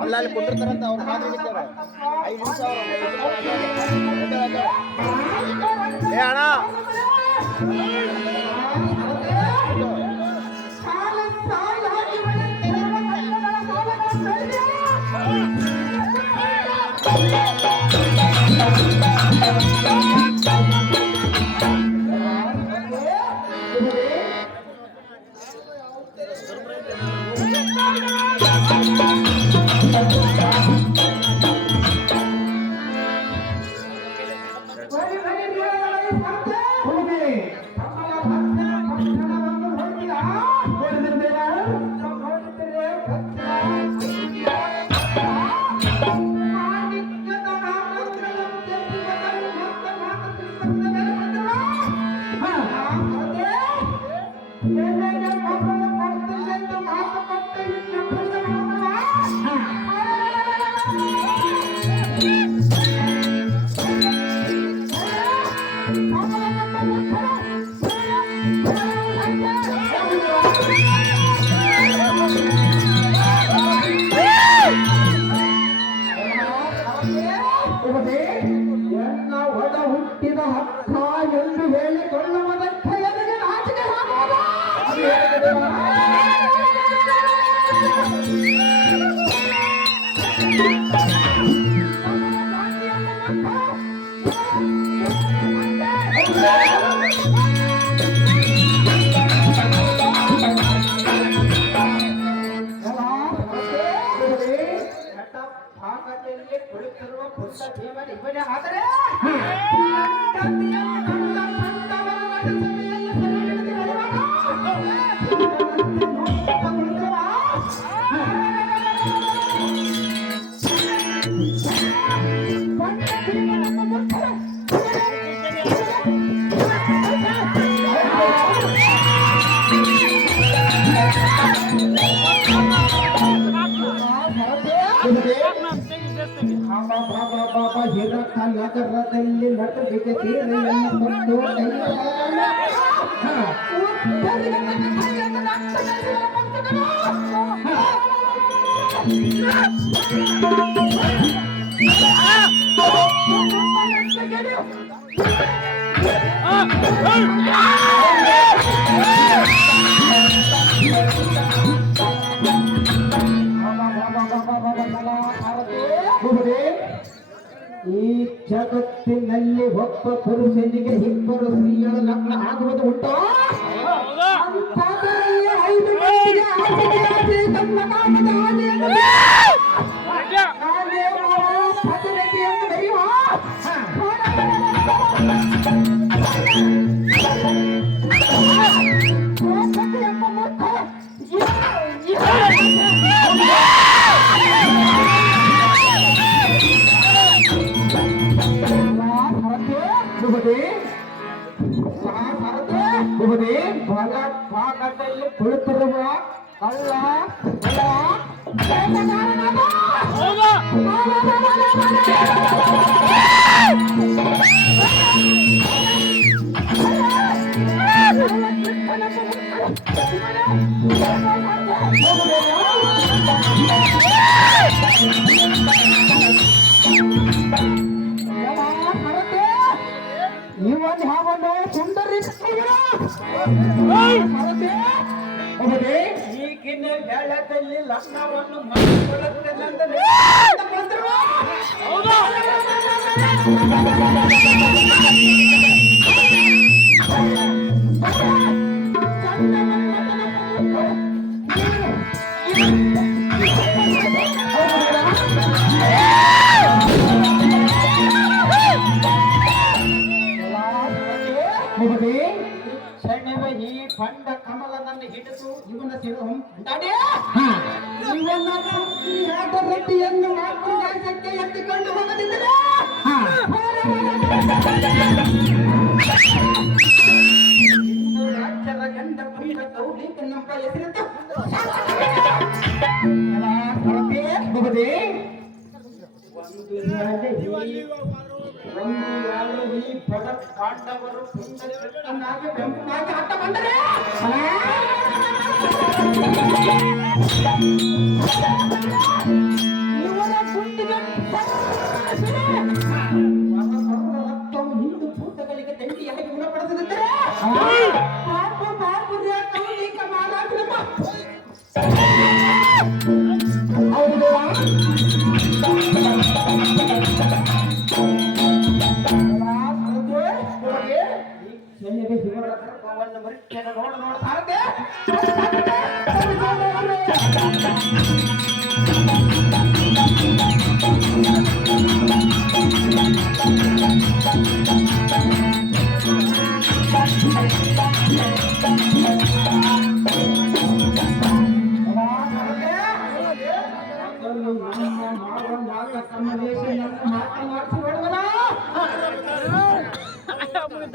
ಅಲ್ಲಲ್ಲಿ ಕೊಟ್ಟಿರ್ತಾರಂತ ಅವ್ರು ಮಾತಾಡಿರ್ತಾರೆ 5 ನಿಮಿಷ ಏ ಅಣ್ಣ ನಗರದಲ್ಲಿ ನಟರಿಗೆ ಸೀರೆಯನ್ನು ಕೊಟ್ಟು ಈ ಜಗತ್ತಿನಲ್ಲಿ ಒಬ್ಬ ಪುರುಷನಿಗೆ ಇಬ್ಬರು ಸ್ತ್ರೀಯರ ಲಗ್ನ ಆಗುವುದು ಉಂಟು. ಭಾಗದಲ್ಲಿ ಕುಳಿತಿರುವ ಕಳ್ಳ ಇವನ್ ಹಾವನ್ನು ಸುಂದರಿ ಈ ದಿನೇ ಬೆಳದಲ್ಲಿ ಲಗ್ನವನ್ನು ಮಾಡಿಕೊಳ್ಳುತ್ತೇನೆಂದರೆ ಶರಣವ ಈ ಬಂಡ ಕಮಲನನ್ನು ಹಿಡಿದು ಇವನ ಸಿರುಂಟಾಡಿ ಇವನ ರೊಟ್ಟಿಯನ್ನು ಮಾತೃಭಾಷಕ್ಕೆ ಎತ್ತಿಕೊಂಡು ಹೋಗದಿದ್ದರೆ ರಾಜ್ಯದ ಗಂಡ ಪೀಡ ಕೌಲಿಕ ನಮ್ಮ ಹೆಸರಿತ್ತು ಈ ಪದ ಪಾಂಡವರು ಸುಂದರನಾಗಿ ಬೆಂಪನಾಗಿ ಹಟ್ಟ ಬಂದರೆ ಇವರ ಗುಂಡಿಗೆ ರಕ್ತವು ಹಿಂದೂ ಭೂತಗಳಿಗೆ ದಂಡಿಯಾಗಿ ಗುಣಪಡಿಸದಿದ್ದರೆ ಪಾಪ ಪಾಪುರ್ಯ ಕೌಲಿಕ ಮಾಲಾಗ್ರಮ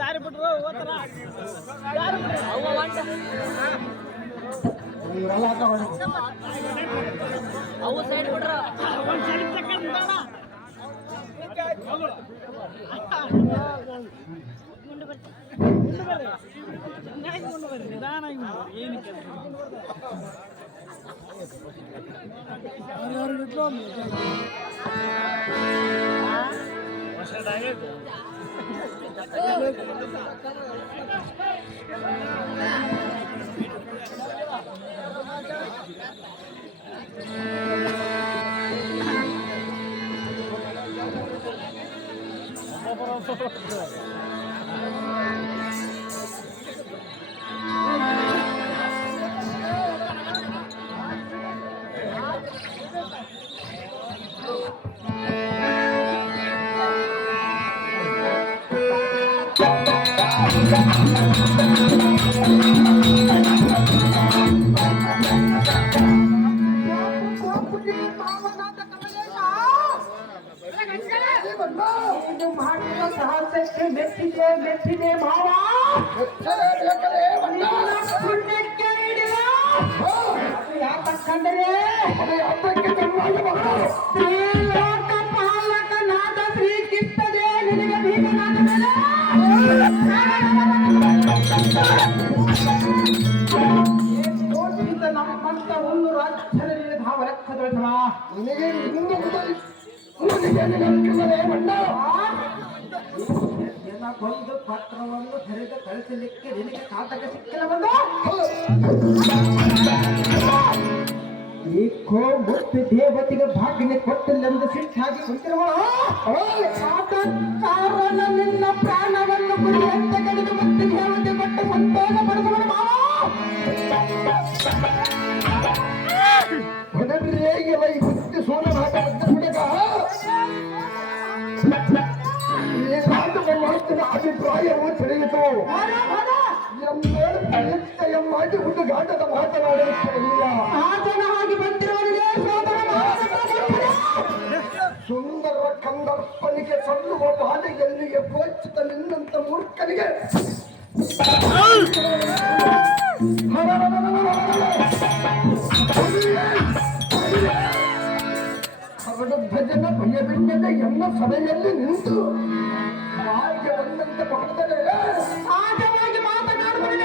ದಾರಿ ಬಿಟ್ರು ಅವು ಸೈಡ್ ಬಿಟ್ರು ಒಂದು ಸೈಡ್ ತಕ್ಕಂತಾನ ನಿಧಾನ ಏನಕ್ಕೆ ಸಾಹಸಕ್ಕೆ ಮೆಚ್ಚಿದೆ ಮೆಚ್ಚಿದೆ ಮಾವ ಪುಣ್ಯಕ್ಕೆ ನೀಡಿದ ಯಾಕಂದರೆ ಶ್ರೀಲೋಕ ಪಾಲಕನಾದ ಶ್ರೀಕೃಷ್ಣದೇ ನಿನಗೆ ಭೀಮನಾದ ಮೇಲೆ ಕೋಟಿಯಿಂದ ನಮ್ಮಂತ ಒಂದು ರಾಜ್ಯದಲ್ಲಿ ಧಾವ ಲೆಕ್ಕದೊಳಸವ ನಿನಗೆ ಒಂದು ಪತ್ರವನ್ನು ಧರಿದ ಕಳಿಸಲಿಕ್ಕೆ ನಿನಗೆ ಕಾತಕ ಸಿಕ್ಕಿಲ್ಲ ಬಂದ ಈ ಮುತ್ತು ದೇವತೆಗೆ ಭಾಗ್ಯನೆ ಕೊಟ್ಟಿല്ലെಂದು ಸಿಟ್ಟಾಗಿ ಕುಂತಿರುವ ಕಾರಣ ನಿನ್ನ ಪ್ರಾಣವನ್ನು ಗುರಿಯಂತೆ ಕಡಿದು ಮತ್ತೆ ದೇವತೆ ಕೊಟ್ಟು ಸಂತೋಷ ಪಡಿಸುವ ಸೋನ ಅಭಿಪ್ರಾಯವು ತಿಳಿಯಿತು ಮಾಡಿ ಹುಡುಗಾಟದ ಮಾತನಾಡುತ್ತಿರಲಿಲ್ಲ ಸುಂದರ ಕಂದರ್ಪನಿಗೆ ಸಲ್ಲುವ ಬಾಲೆಯಲ್ಲಿಗೆ ಪೋಚಿತ ನಿನ್ನಂತ ಮೂರ್ಖನಿಗೆ ಅವರ ಭಜನ ಭಯವಿಲ್ಲದೆ ಎನ್ನ ಸಭೆಯಲ್ಲಿ ನಿಂತು ಬಾಯಿಗೆ ಬಂದಂತೆ ಮಾಡಿದರೆ ಸಹಜವಾಗಿ ಮಾತನಾಡುವುದಿಲ್ಲ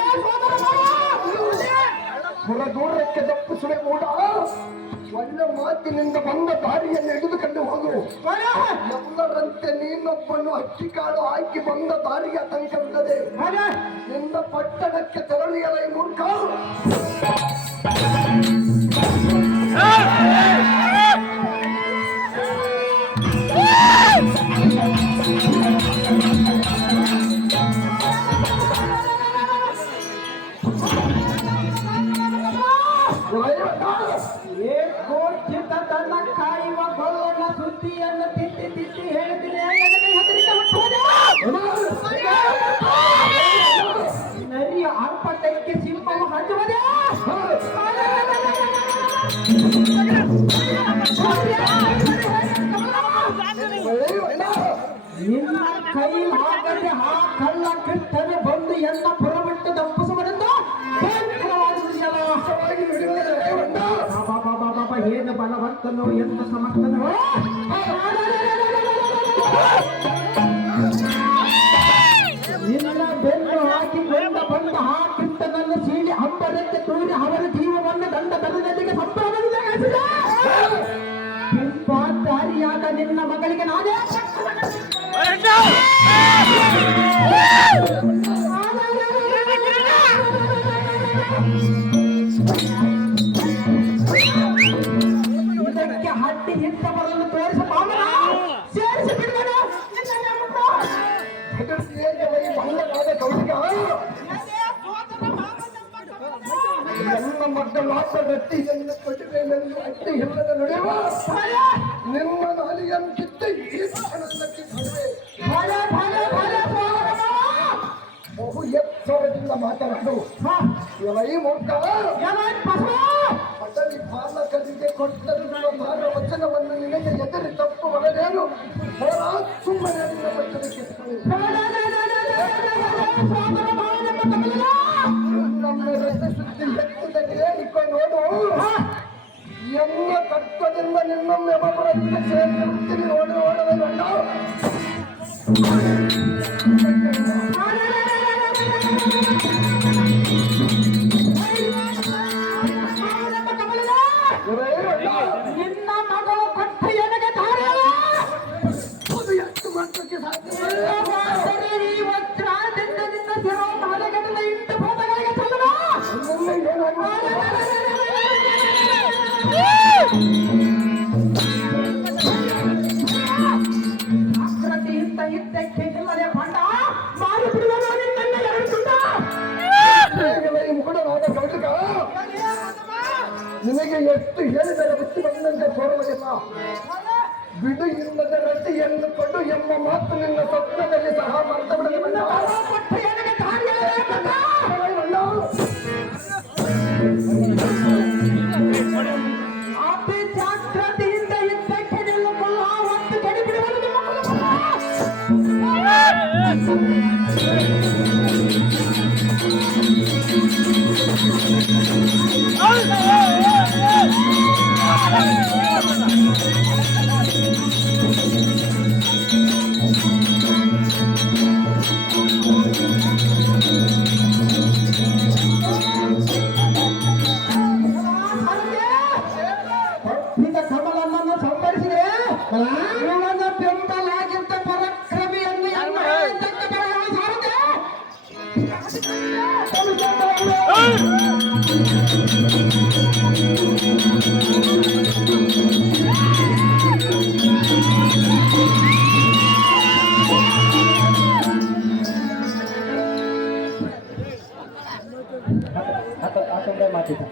ದೂರಕ್ಕೆ ತಪ್ಪಿಸುವೆ ಕೂಡ ಒಳ್ಳೆ ಮಾತಿನಿಂದ ಬಂದ ದಾರಿಯನ್ನು ಹಿಡಿದುಕೊಂಡು ಹೋಗು ಎಲ್ಲರಂತೆ ನೀನೊಬ್ಬನು ಅಕ್ಕಿ ಕಾಳು ಹಾಕಿ ಬಂದ ದಾರಿಗೆ ಆತಂಕವಿಲ್ಲದೆ ನಿನ್ನ ಪಟ್ಟಣಕ್ಕೆ ತೆರಳಿಯಲೈ ಮೂರ್ಖ ಏಕೋಚಿತ ತನ್ನ ಕಾಯುವ ಗೊಲ್ಲನ ಸುದ್ದಿಯನ್ನು ತಿತ್ತಿ ತಿತ್ತಿ ಹೇಳ್ತೀನಿ ನನಗೆ ಹೆದರಿಕೆ ಹುಟ್ಟುವುದೇ? ನರಿಯ ಆರ್ಭಟಕ್ಕೆ ಸಿಂಹವು ಹಂಚುವುದೇ? ನಿನ್ನ ಕೈ ಆಗದೆ ಆ ಕಳ್ಳ ಕೃಷ್ಣನೆ ಬಂದು ಎನ್ನ ಪುರಬಿಟ್ಟು ತಪ್ಪಿಸುವರೆಂದು ಏನು ಬಲವಂತನೋ ಎಂದು ಸಮರ್ಥನೋ ನಿನ್ನ ಬೆನ್ನು ಹಾಕಿಕೊಂಡು ಬಂದ ಆ ಕಿಟ್ಟನನ್ನು ಸೀಳಿ ಅಂಬರಕ್ಕೆ ತೂರಿ ಅವರ ಜೀವವನ್ನು ದಂಡ ತರದಲ್ಲಿಗೆ ಸಂಭ್ರಮದಿಂದ ದಾರಿಯಾದ ನಿನ್ನ ಮಗಳಿಗೆ ನಾನೇ ಇದಕ್ಕೆ ಹಟ್ಟಿ ಹಿಟ್ಟ ಬರಲು ತೋರಿಸ ಸೇರಿಸಿ ಬಿಡುವನು ನನ್ನ ಮಕ್ಕಳಾದ ರಟ್ಟಿಯನ್ನು ಕೊಟ್ಟಿದೆ ನನ್ನ ಅಟ್ಟಿ ಇಲ್ಲದ ನಡೆಯುವ ನಿಮ್ಮ ನಾಲಿಯನ್ನು ಕಿತ್ತು ಈ ಕ್ಷಣಕ್ಕೆ ಬಹು ಎತ್ತರದಿಂದ ಮಾತನಾಡು ಎಲೈ ಮೂರ್ಖ ಅಟಲಿ ಪಾಲಕರಿಗೆ ಕೊಟ್ಟರುವ ಮಾನ ವಚನವನ್ನು ನಿನಗೆ ಎದುರಿ ತಪ್ಪು ಮಾಡಲೇನು ಸುಮ್ಮನೆ ನಿನ್ನ ಮಟ್ಟಕ್ಕೆ ನಮ್ಮ ರಸ್ತೆ ಸುದ್ದಿ ಎತ್ತಿದಲ್ಲಿ ಹೇಳಿಕೊಂಡು ನೋಡು ಎಲ್ಲ ತತ್ವದಿಂದ ನಿನ್ನೊಮ್ಮೆ ಒಬ್ಬರನ್ನು ಸೇರಿಸುತ್ತೀನಿ ನೋಡು ನೋಡದ ಗಂಡ ನಿನ್ನ ಮಗಳು ಕೊಟ್ಟ ಎನಗೆ ಧಾರೆ ಎಷ್ಟು ಮಾತ್ರಕ್ಕೆ ಸಾಧ್ಯ ವಜ್ರದಿಂದ ನಿನ್ನ ಸಿರೋ ಮಾಲೆಗಟ್ಟಲೆ ಇಂಟು ಭೂತಗಳಿಗೆ ಚಲ್ಲುವ ಅಕ್ರತಿಯಿಂದ ಇದ್ದಕ್ಕೆ ನಿಮ್ಮನೆ ಬಂಡ ಮಾರಿ ಬಿಡುವರು ನಿನ್ನ ಎರಡು ತುಂಡ ಮುಗುಡನಾದ ಕೌತುಕ ನಿನಗೆ ಎಷ್ಟು ಹೇಳಿದರೆ ಬಿಟ್ಟು ಬಂದಂತೆ ತೋರುವುದಿಲ್ಲ ಬಿಡು ಇಲ್ಲದ ರಟ್ಟಿಯನ್ನು ಕೊಂಡು ಎಂಬ ಮಾತು ನಿನ್ನ ಸ್ವಪ್ನದಲ್ಲಿ ಸಹ ಮರ್ತ ಅತಿ ಜಾಗ್ರತೆಯಿಂದ ಇದ್ದಕ್ಕೆ ನಿಲ್ಲುಕೊಳ್ಳ ಒಂದು ಗಡಿ ಬಿಡುವುದು ಕಮಲನ್ನು ಸಂಭರಿಸಿದೆ ಇವನ ಬೆಂಬಲಾಗಿದ್ದ ಪರಕ್ರಮಿಯನ್ನು ಇದಕ್ಕೆ ಬರಲು ಸಾರದೆ ಮಾತಿದ್ದ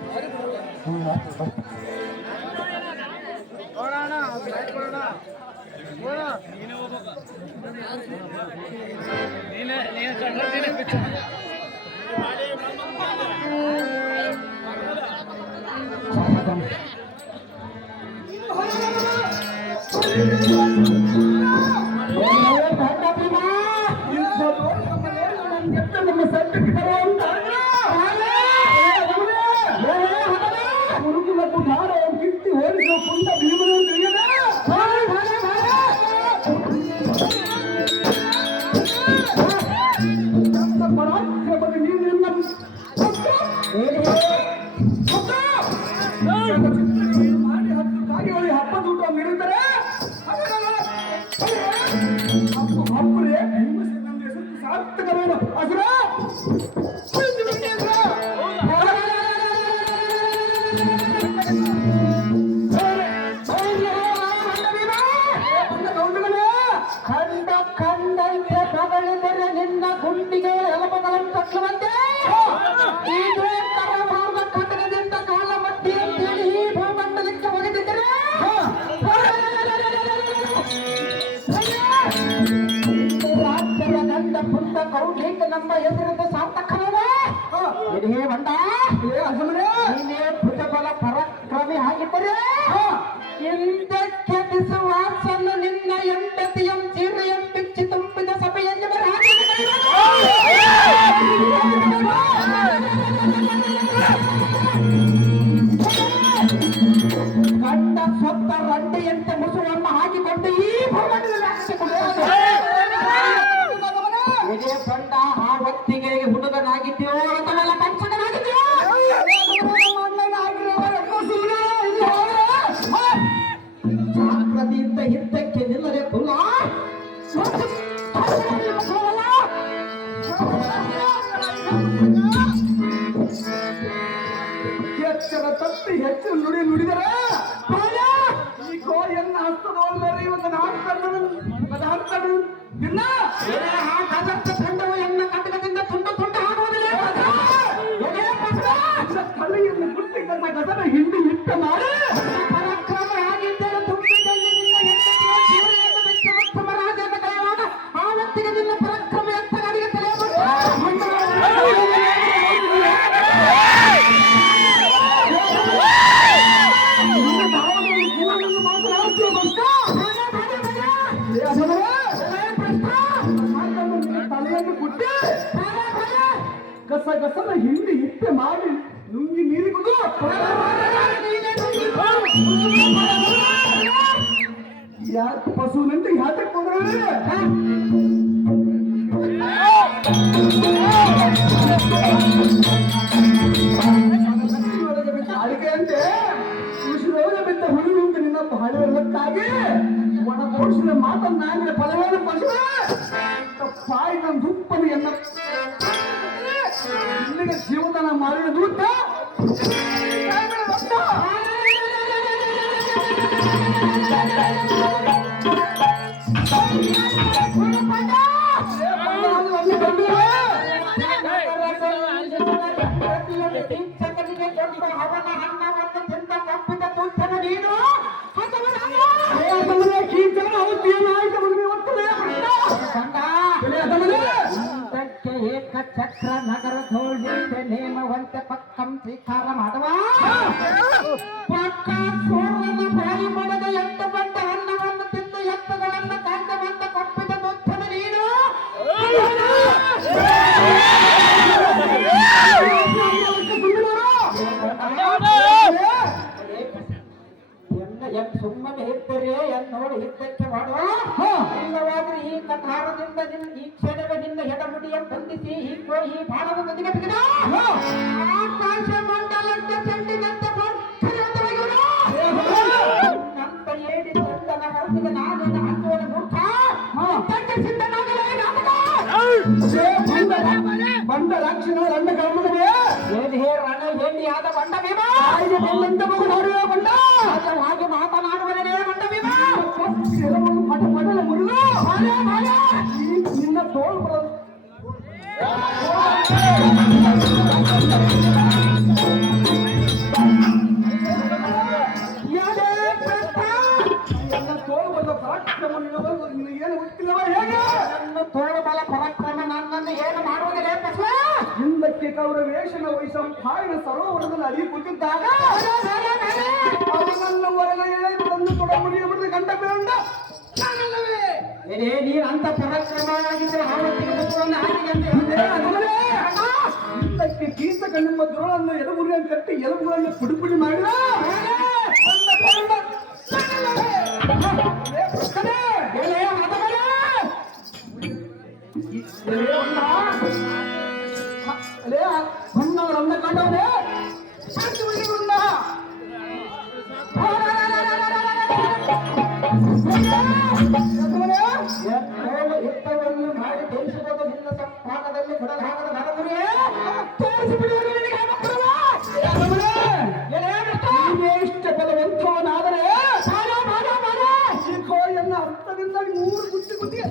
ಕಿಟ್ಟಿ ಹೋಲಿಸುವ ಪುಂಡ ಭೀಮನ ಪರಾಕ್ರಮದ ನೀರಿನ ಮಾಡಿ 10 ಕಾಗಿಗಳು ಹಬ್ಬದ ಊಟ ನೀಡಿದರೆ ಹಬ್ಬರೇ ನಮಗೆ ಸಾರ್ಥಕವೇನು ಅಸುರ ಕಂಡ ಕಂಡಂತೆ ತಗಲಿದರೆ ನಿನ್ನ ಗುಂಡಿಗೆ ಎಲಬಗಳನ್ನು ತಟ್ಟುವಂತೆ ಇದೇ ತರ ಮಾರ್ಗ ಕಟಕದಿಂದ ಕಾಲ ಮಟ್ಟಿಗೆ ಬಂಡೆಯಂತೆ ಮುಸುವನ್ನು ಹಾಕಿಕೊಂಡು ಈ ಭೂಮಂಡಲದಲ್ಲಿ ಹಾಕಿಕೊಂಡು ಇದೇ ಬಂಡ ಆ ಹೊತ್ತಿಗೆ ಹುಡುಗನಾಗಿದ್ಯೋ ಅಥವಾ ಪಂಚಕನಾಗಿದ್ಯೋ ಜಾಗ್ರತೆಯಿಂದ ಹಿಂದಕ್ಕೆ ನಿಲ್ಲದೆ ಪುಲ್ಲ ಎಚ್ಚರ ತಪ್ಪಿ ಹೆಚ್ಚು ನುಡಿದರೆ ಈ ಕೋಯನ್ನು ಹಸ್ತದೋಲ್ದರೆ ಇವತ್ತು ನಾಲ್ಕು ದಿನ ಖಂಡವು ಎನ್ನ ಕಟಕದಿಂದ ತುಂಡು ತುಂಡು ಆಗುವುದಿಲ್ಲ ಕಲೆಯನ್ನು ಗುಟ್ಟಿದ್ದ ಗದನ ಹಿಂಡಿ ಇಟ್ಟ ಮಾಡಿ ಪರಾಕ್ರಮ ಆಗಿದ್ದರೆ ತುಂಬಿದಲ್ಲಿ ನಿನ್ನ ಹೆಂಡತಿಯ ಜೀವನವನ್ನು ಬಿಟ್ಟು ಉತ್ತಮ ರಾಜನ ಕೈಯಾಗ ಆ ಹೊತ್ತಿಗೆ ನಿನ್ನ ಪರಾಕ್ರಮ ಎಂತ ಗಾಡಿಗೆ ತಲೆ ತಲೆಯನ್ನು ಗುಡ್ಡೆ ಗಸನ ಹಿಂಡಿ ಇಟ್ಟೆ ಮಾಡಿ ನುಂಗಿ ನೀರಿಗುದು ಯಾಕೆ ಪಶುವಿನಂತೆ ಯಾತಕ್ಕೆ ಹೋದ್ರೆ ಅದಕ್ಕೆ ಅಂತೆ ಕೃಷಿಯೊಳಗೆ ಬಿದ್ದ ಹುಡುಗಿ ಅಂತ ನಿನ್ನಪ್ಪ ಹಳೆಯಲ್ಲಕ್ಕಾಗಿ ಒಣ ಪೌರುಷದ ಮಾತನ್ನಾಗಿನ ಫಲವೇನು ಪಶುವೆ ಪಾಯಿ ನನ್ನ ದುಪ್ಪನು ಎನ್ನ ಇಲ್ಲಿಗೆ ಜೀವದಾನ ಮಾಡಿದ ದೂತ ಚಕ್ರ ನಗರ ಧೋಳಿಂತೆ ನೇಮವಂತೆ ಪಕ್ಕಂ ಸ್ವೀಕಾರ ಮಾಡುವ ಪಕ್ಕ ಸೋರನ ಬಾಯಿ ಮಾಡದ ಎತ್ತ ಬಂದ ಅನ್ನವನ್ನು ತಿಂದು ಎತ್ತುಗಳನ್ನು ಕಾಯ್ದ ಬಂದ ಕೊಪ್ಪಿದ ಮುತ್ತನ ನೀನು ಸುಮ್ಮನೆ ಇದ್ದರೆ ನೋಡಿ ಹಿದ್ದಕ್ಕೆ ಮಾಡುವ ಇಲ್ಲವಾದ್ರೆ ಈ ಕಠಾರದಿಂದ ಈ ಕ್ಷಣವೇ ನಿನ್ನ ಎಡಮುಡಿಯ ಬಂಧಿಸಿ ಈ ಬಾಣದ ಬದಿಗೆ ಬಿಗಿದ ಆಕಾಶ ಮಂಡಲಕ್ಕೆ ಚೆಂಡಿನಂತೆ ನಂತ ಏಡಿ ಚಂದನ ಹೊರಟಿಗೆ ನಾನೇನು ಹಂಚುವನ ಮೂರ್ಖ ತಕ್ಕೆ ಸಿದ್ಧನಾಗಲೇ ಬಂಡ ರಾಕ್ಷಣ ರಂಡ ಕಾಮುದವೇ ಏನ್ ಹೇ ರಣ ಏಣಿಯಾದ ಬಂಡ ಭೀಮ ಬಂದಂತ ಮಗು ಮಾಡುವ ಬಂಡ ಹಾಗೆ ಮಾತನಾಡುವನೇ ಬಂಡ ಭೀಮ ಮೊದಲ ಮುರುಳು ನಿನ್ನ ತೋಳು ಬರೋದು ತೋಳು ಬರುವ ಪರಾಕ್ರಮ ಏನು ಗೊತ್ತಿಲ್ಲವ ಹೇಗೆ ನನ್ನ ತೋಳು ಬಲ ಪರಾಕ್ರಮ ನನ್ನನ್ನು ಏನು ಮಾಡುವುದಿಲ್ಲ ಹಿಂದಕ್ಕೆ ಕೌರ ವೇಷನ ವೈಸಂ ಹಾಯಿನ ಸರೋವರದಲ್ಲಿ ಅಡಿ ಕೂತಿದ್ದಾಗ ಅವನನ್ನು ಹೊರಗೆ ಎಳೆದು ತಂದು ತೊಡ ಮುಡಿಯ ಬಿಡದ ಗಂಡ ಬೇಡ ನೀನು ಅಂತ ಪರಾಕ್ರಮವಾಗಿದ್ದರೆ ಆವತ್ತಿಗೆ ಹಾಗೆ ಅಂತ ಹಿಂದಕ್ಕೆ ಕೀಸಕನೆಂಬ ದುರಳನ್ನು ಎಡಗುರಿಯನ್ನು ಕಟ್ಟಿ ಎಲುಬುಗಳನ್ನು ಪುಡಿ ಪುಡಿ ಮಾಡಿದ ಹೊನ್ನವರನ್ನ ಕಂಡವನೇ ಹಿತ್ತವನ್ನು ಮಾಡಿ ತೋರಿಸುವುದು ನಿನ್ನ ಪಾಠದಲ್ಲಿ ಕೊಡಲಾಗದ ನರಗುರಿಯೇ ತೋರಿಸಿಬಿಡುವುದು ನಿನಗೆ ಇಷ್ಟ ಬಲವಂತವನಾದರೆ ಈ ಕೋಳಿಯನ್ನು ಅರ್ಥದಿಂದ 3 ಗುತ್ತಿ ಗುತ್ತಿಗೆ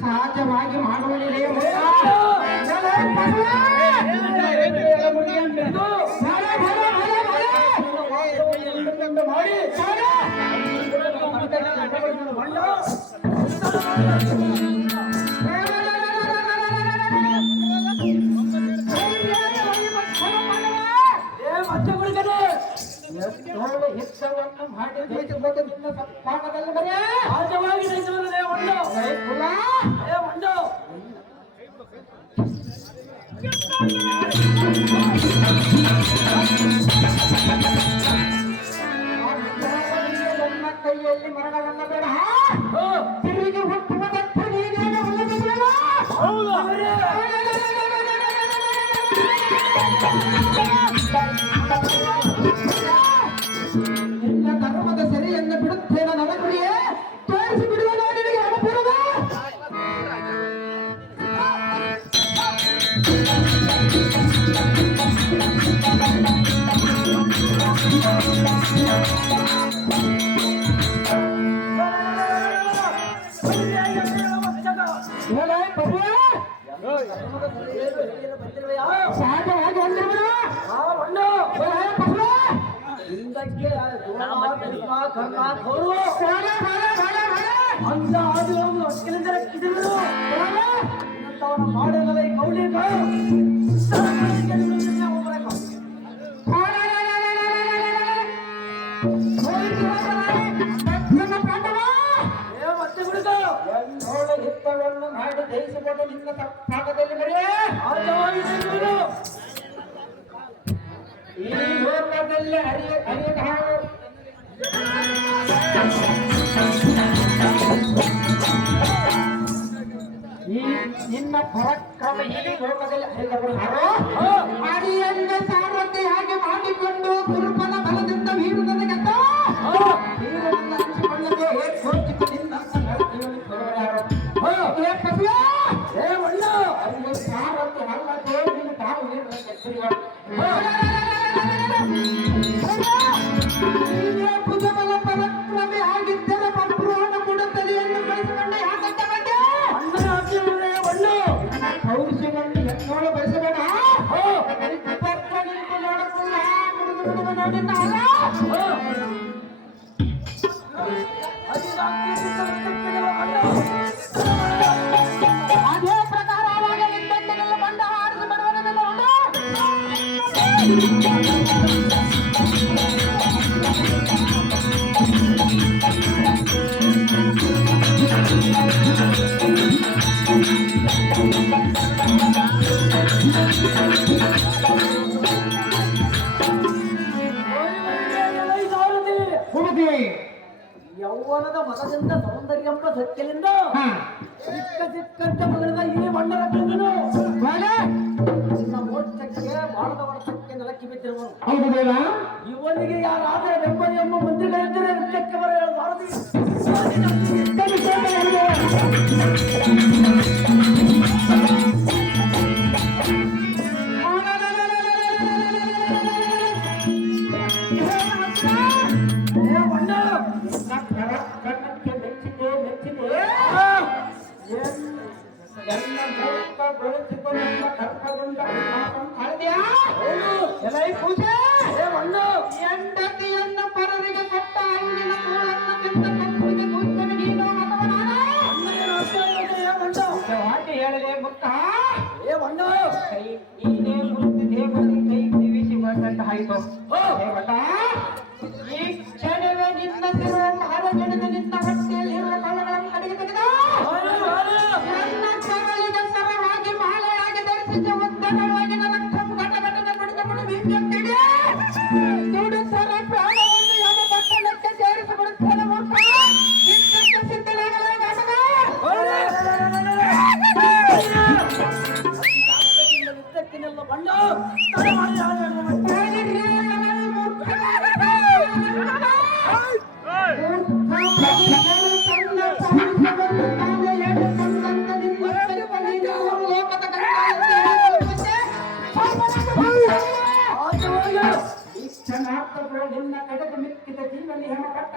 ಸಹಜವಾಗಿ ಮಾಡುವಲ್ಲಿ ಹಿತವನ್ನು ಮಾಡಿ ನಿನ್ನ ಪಾಠದಲ್ಲಿ ಬರೆಯ ನನ್ನ ಕೈಯಲ್ಲಿ ಮರಣವನ್ನ ಬೇಡ ತಿರುಗಿ ಹುಟ್ಟುವುದಕ್ಕೆ ನೀನೇನು ಉಳಿದಿಲ್ಲ ನಿನ್ನ ಧರ್ಮದ ಸೆರೆಯನ್ನು ಬಿಡುತ್ತೇನೆ ನನಗುರಿಯೇ ತೋರಿಸಿ ಬಿಡುವ ನಿನಗೆ ಅನುಪೂರ್ವ ಸಹಜವಾಗಿ ಹೊಂದಿರುವುದು ಮಾಡಲೇ ಕೌಲಿ ಹಿತವನ್ನು ಮಾಡಿ ಜಯಿಸಿಕೊಂಡು ನಿನ್ನ ಭಾಗದಲ್ಲಿ ಬರೆಯ ಈ ಲೋಕದಲ್ಲಿ ಅರಿಯದ ಈ ನಿನ್ನ ಪರಾಕ್ರಮ ಈ ಲೋಕದಲ್ಲಿ ಅರಿಯಬಹುದು ಅಡಿಯನ್ನ ಸಾರಥಿ ಹಾಗೆ ಮಾಡಿಕೊಂಡು ಗುರುಪನ ಬಲದಿಂದ ವೀರನ ಗೆದ್ದ ವೀರನನ್ನ ಹಂಚಿಕೊಳ್ಳದೆ ಸೋಚಿಕೊಂಡಿದ್ದ ಸಾರಥಿ ಅಲ್ಲದೆ ನೀನು ತಾವು ವೀರನ ಗೆದ್ದಿರುವ ಭುಜಬಲ ಪರಾಕ್ರಮಿ ಆಗಿದ್ದರೆ ಪಂಪ್ರೋಣ ಮುಡುತ್ತಲಿಯನ್ನು ಬೆಳೆಸಿಕೊಂಡ ಯಾಕಂತ ಬಂದೆ ಪೌರುಷವನ್ನು ಎನ್ನೋಳು ಬೆಳೆಸಬೇಡ ಪತ್ರ ನಿಂತು ನೋಡಕ್ಕಲ್ಲ ಮುಡಿದು ನೋಡಿದ್ದ ಅಲ್ಲ ಅದೇ ಪ್ರಕಾರವಾಗಿ ನಿಂದೆಲ್ಲ ಬಂದ ಹಾರಿಸಿ ಬರುವನೆಲ್ಲ ಯೌವನದ ಮನದಿಂದ ಸೌಂದರ್ಯಂಬ ಸತ್ಯಲಿಂದ ಸಿಕ್ಕ ಸಿಕ್ಕಂತ ಮಗನ ಈ ಮಣ್ಣರ ಕಂದನು ನಿನ್ನ ಮೋಕ್ಷಕ್ಕೆ ಬಾಳದ ವರ್ಷಕ್ಕೆ ನೆಲಕ್ಕೆ ಬಿದ್ದಿರುವನು ಇವನಿಗೆ ಯಾರಾದರೆ ನೆಮ್ಮದಿ ಎಂಬ ಮಂದಿರಗಳಿದ್ದರೆ ನೃತ್ಯಕ್ಕೆ ಬರೆಯಲು ಭಾರತಿ ಹೆಂಡತಿಯನ್ನು ಪರರಿಗೆ ಕೊಟ್ಟ ಅಂಗಿನ ಕೂಳನ್ನು ತಿಂದ ಕಪ್ಪಿಗೆ ಕೂತನು ನೀನು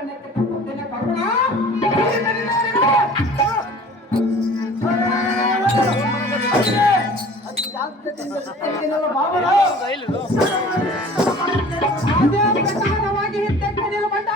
ಪಕ್ಕನೆಕ್ಕೆ ತಪ್ಪುತ್ತೇನೆ ಬರೋಣ ಅದೇ ಪ್ರಕಾರವಾಗಿ ಹಿಂದಕ್ಕೆ ನಿಲ್ಬಂಡ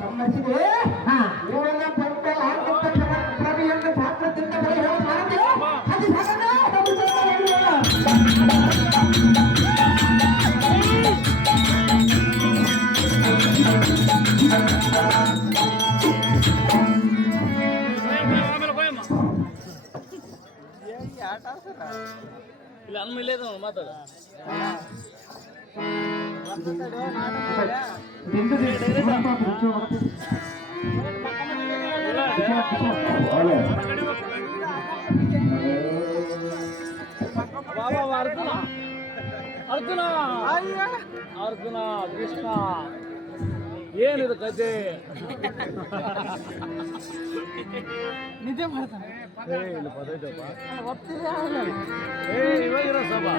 ಸಮ್ಮತಿಸಿದೆ ಇವನ್ನ ಪಂಪ ಪ್ರಭೆಯನ್ನು ಶಾಸ್ತ್ರದಿಂದ ಬರೆಯುವ ಸಾರಥಿ ಅದು ಇಲ್ಲ ಅನ್ಮೇಲೆ ಮಾತಾಡ ಅರ್ಜುನ ಅರ್ಜುನ ಅರ್ಜುನ ಕೃಷ್ಣ ಏನಿದು ಕತೆ ನಿಜ ಮಾಡ್ತಾನೆ ಇಲ್ಲಿ ಪದೈತಪ್ಪ ಇವಾಗಿರೋ ಸಭಾ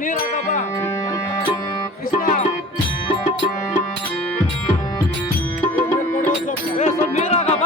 ನೀರು ಹಾಕಪ್ಪ ಕೃಷ್ಣ ಸ್ವಲ್ಪ ನೀರು ಹಾಕಪ್ಪ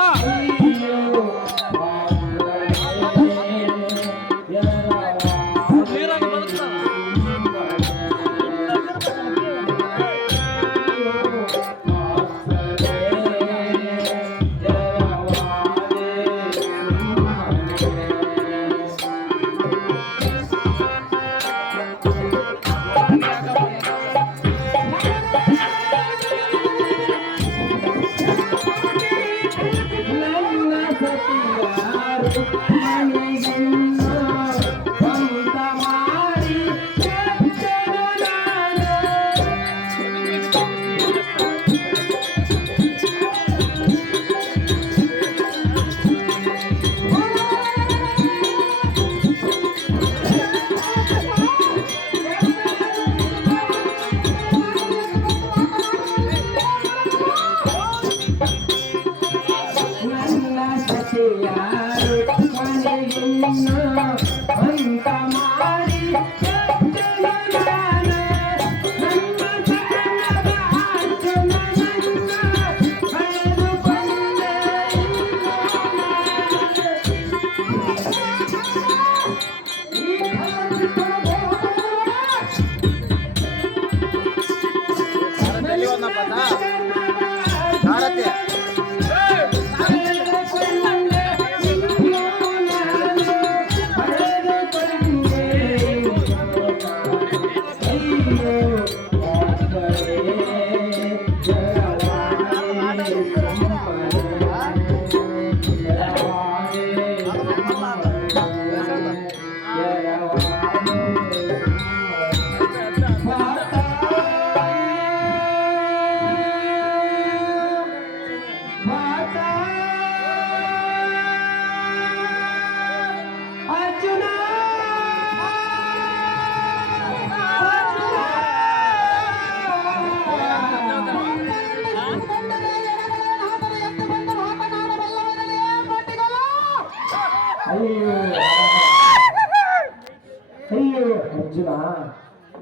ಅಯ್ಯೋ ಅರ್ಜುನ,